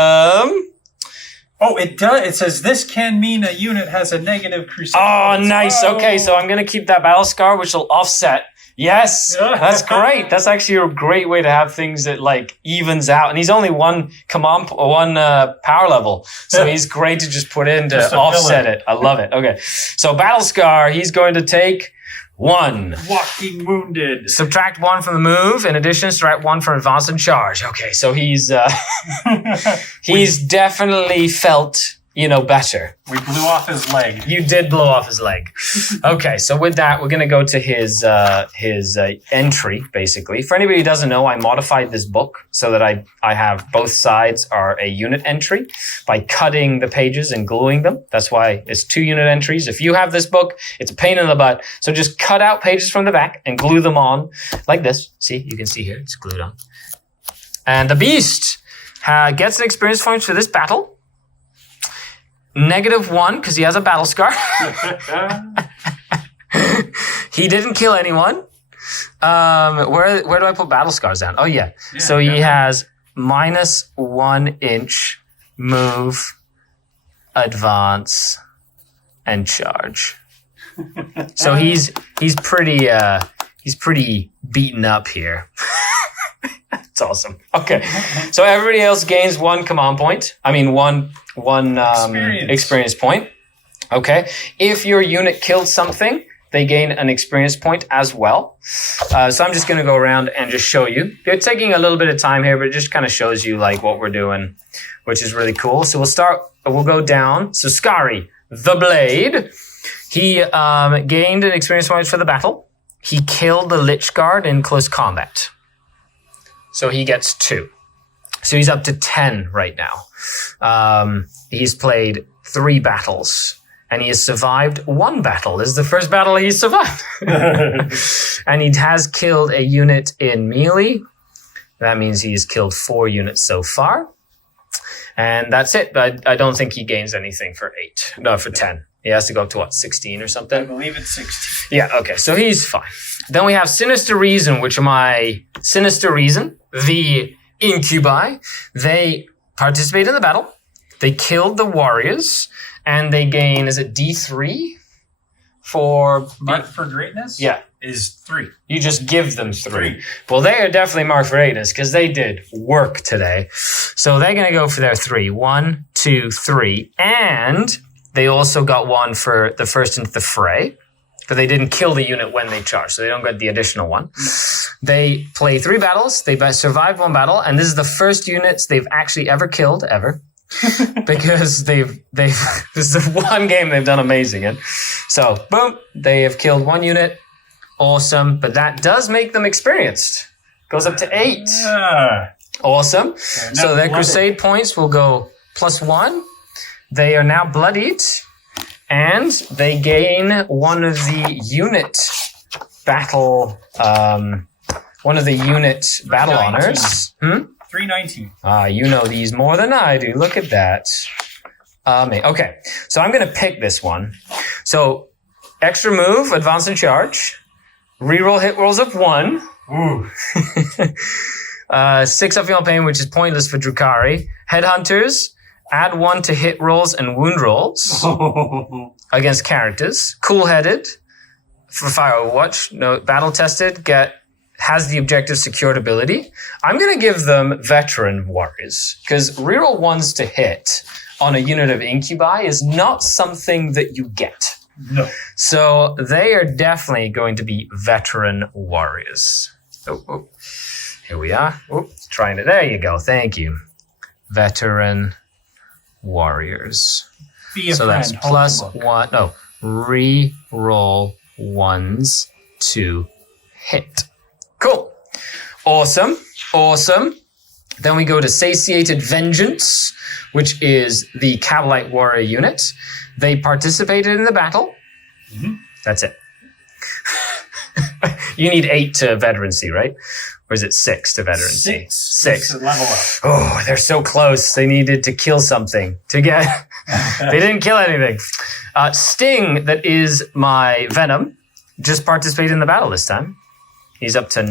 Oh, it does. It says this can mean a unit has a negative crusade. Oh, nice. Oh. Okay, so I'm going to keep that battle scar, which will offset. Yes, that's great. That's actually a great way to have things that like evens out. And he's only one power level, so he's great to just put in to offset it. I love it. Okay, so battle scar, he's going to take 1. Walking wounded. Subtract 1 from the move. In addition, subtract 1 from advance and charge. Okay, so he's definitely felt, better. We blew off his leg. You did blow off his leg. Okay, so with that, we're going to go to his entry, basically. For anybody who doesn't know, I modified this book so that I have both sides are a unit entry by cutting the pages and gluing them. That's why it's 2 unit entries. If you have this book, it's a pain in the butt. So just cut out pages from the back and glue them on like this. See, you can see here, it's glued on. And the beast gets an experience point for this battle. -1 because he has a battle scar. He didn't kill anyone. Where do I put battle scars down? Oh yeah. So he has -1 inch move, advance, and charge. So he's pretty beaten up here. It's awesome. Okay. So everybody else gains 1 command point. I mean, one experience point. Okay. If your unit killed something, they gain an experience point as well. So I'm just going to go around and just show you. They're taking a little bit of time here, but it just kind of shows you like what we're doing, which is really cool. So we'll go down. So Skari, the Blade, he gained an experience point for the battle. He killed the Lich Guard in close combat. So he gets 2. So he's up to 10 right now. He's played 3 battles, and he has survived 1 battle. This is the first battle he's survived. And he has killed a unit in melee. That means he's killed 4 units so far. And that's it. I don't think he gains anything for 8. No, for 10. He has to go up to what, 16 or I something? believe it's 16. Yeah, okay, so he's fine. Then we have Sinister Reason, which are my Sinister Reason, the Incubi. They participate in the battle. They killed the warriors, and they gain, is it D3? For... Marked for greatness? Yeah. Is 3. You just give them 3. Well, they are definitely marked for greatness because they did work today. So they're going to go for their 3. 1, 2, 3. And they also got 1 for the first into the fray. But they didn't kill the unit when they charged, so they don't get the additional 1. They play 3 battles. They survived 1 battle. And this is the first units they've actually ever killed, ever. Because they've this is the one game they've done amazing in. So, boom, they have killed 1 unit. Awesome, but that does make them experienced. Goes up to 8. Awesome. So their Crusade points will go +1. They are now bloodied, and they gain one of the unit battle, battle honors. 319. You know these more than I do. Look at that. Okay, so I'm going to pick this one. So, extra move, advance and charge. Reroll hit rolls of 1. Ooh. 6 up Feel Pain, which is pointless for Drukhari. Headhunters, add 1 to hit rolls and wound rolls against characters. Cool-headed for Firewatch. No, battle tested, has the objective secured ability. I'm going to give them Veteran Warriors, because reroll 1s to hit on a unit of Incubi is not something that you get. No. So they are definitely going to be Veteran Warriors. Oh. Here we are. Trying to. There you go. Thank you. Veteran Warriors. So that's +1. No. Re-roll 1s to hit. Cool. Awesome. Then we go to Satiated Vengeance, which is the Cowlight Warrior unit. They participated in the battle. Mm-hmm. That's it. You need 8 to veterancy, right? Or is it 6 to veterancy? 6. Level up. Oh, they're so close. They needed to kill something to get... They didn't kill anything. Sting, that is my Venom, just participated in the battle this time. He's up to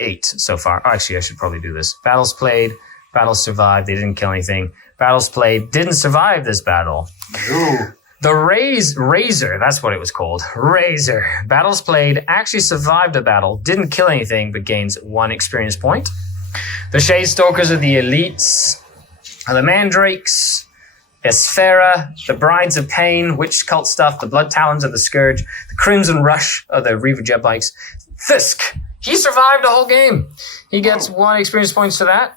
8 so far. Actually, I should probably do this. Battles played, battles survived. They didn't kill anything. Battles played, didn't survive this battle. Ooh. The Razor, that's what it was called. Razor. Battles played, actually survived a battle, didn't kill anything, but gains 1 experience point. The Shadestalkers are the elites. The Mandrakes, Esfera, the Brides of Pain, Witch Cult stuff, the Blood Talons of the Scourge, the Crimson Rush are the Reaver Jet Bikes. Fisk, he survived the whole game. He gets 1 experience points for that.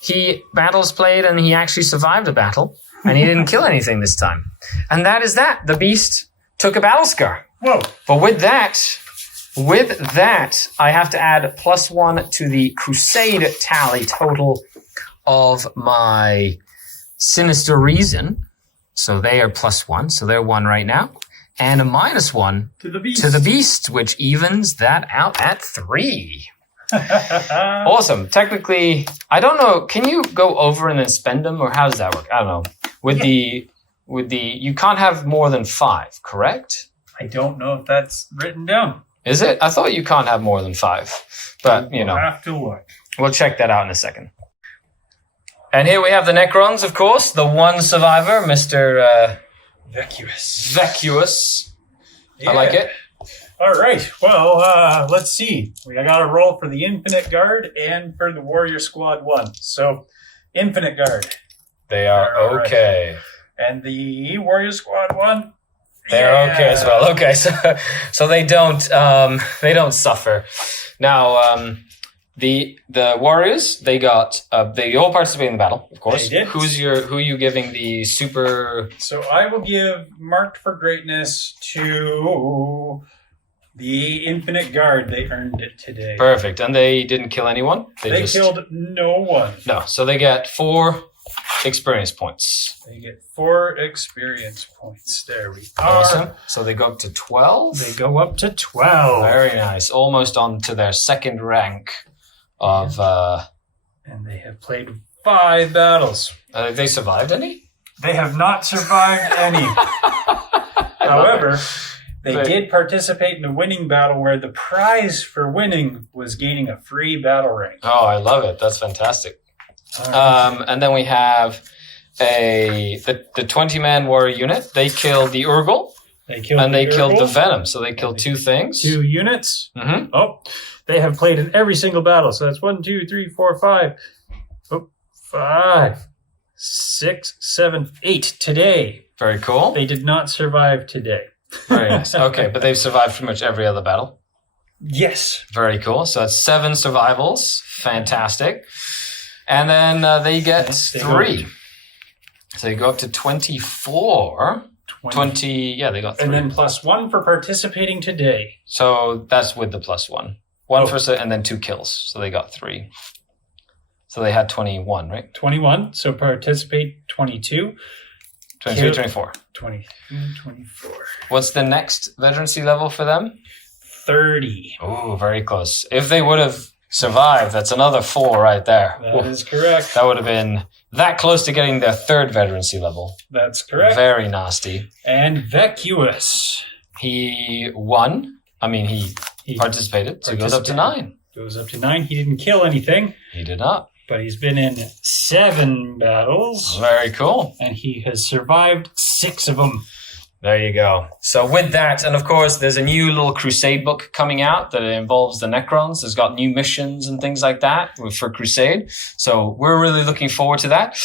He battles played and he actually survived a battle. And he didn't kill anything this time. And that is that. The beast took a battle scar. Whoa. But with that, I have to add +1 to the Crusade tally total of my Sinister Reason. So they are +1. So they're 1 right now. And a -1 to the beast, which evens that out at 3. Awesome. Technically, I don't know. Can you go over and then spend them, or how does that work? I don't know. With the you can't have more than 5, correct? I don't know if that's written down. Is it? I thought you can't have more than 5, but We'll have to look. We'll check that out in a second. And here we have the Necrons, of course. The one survivor, Mr. Vacuous. Yeah. I like it. All right. Well, let's see. We got a roll for the Infinite Guard and for the Warrior Squad 1. So, Infinite Guard. They are okay. Right. And the Warrior Squad 1. They're okay as well. Okay, so they don't suffer. Now, the Warriors, they all participate in the battle, of course. They did. Who are you giving the super? So I will give Marked for Greatness to the Infinite Guard. They earned it today. Perfect. And they didn't kill anyone? They killed no one. No, so they get 4 experience points. They get 4 experience points. There we are. Awesome. So they go up to 12? They go up to 12. Very nice. Almost on to their second rank of... And they have played 5 battles. They survived any? They have not survived any. However, they did participate in a winning battle where the prize for winning was gaining a free battle rank. Oh, I love it. That's fantastic. And then we have the 20-man warrior unit. They killed the Urgle. They killed the Venom. So they killed 2 things. 2 units. Mm-hmm. Oh, they have played in every single battle. So that's 1, 2, 3, 4, 5. Oh, 5, 6, 7, 8 today. Very cool. They did not survive today. Very nice. Okay, but they've survived pretty much every other battle. Yes. Very cool. So that's 7 survivals. Fantastic. And then they get 3. So you go up to 24. 20, yeah, they got 3. And then +1 for participating today. So that's with the +1. One for, and then 2 kills. So they got 3. So they had 21, right? 21. So participate 22. 23, 24. 23, 24. What's the next veterancy level for them? 30. Oh, very close. If they would have survived, that's another 4 right there. That is correct. That would have been that close to getting their 3rd veterancy level. That's correct. Very nasty. And Vacuous. He won. I mean, he participated. So he goes up to 9. Goes up to 9. He didn't kill anything. He did not. But he's been in 7 battles. Very cool. And he has survived 6 of them. There you go. So with that, and of course, there's a new little Crusade book coming out that involves the Necrons. It's got new missions and things like that for Crusade. So we're really looking forward to that.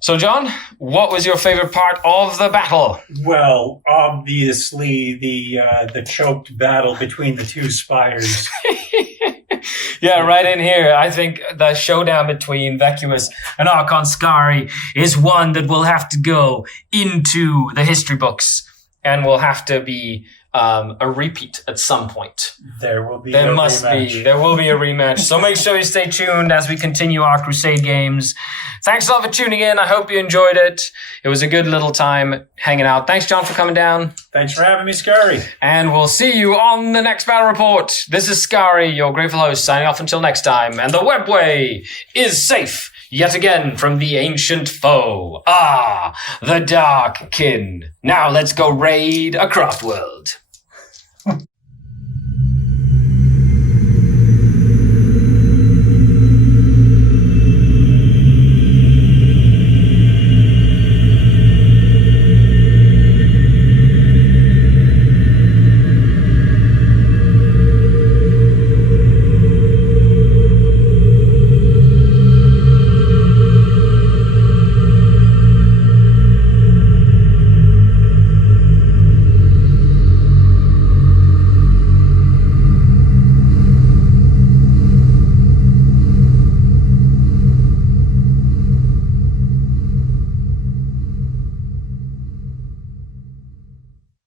So John, what was your favorite part of the battle? Well, obviously the choked battle between the 2 spires. Yeah, right in here. I think the showdown between Vacuous and Archon Skari is one that will have to go into the history books and will have to be a repeat at some point. There will be There must rematch. be. There will be a rematch. So make sure you stay tuned as we continue our Crusade games. Thanks a lot for tuning in. I hope you enjoyed it. It was a good little time hanging out. Thanks, John, for coming down. Thanks for having me, Skari. And we'll see you on the next battle report. This is Skari, your grateful host, signing off until next time. And the webway is safe yet again from the ancient foe. Ah, the Dark Kin. Now let's go raid a craft world.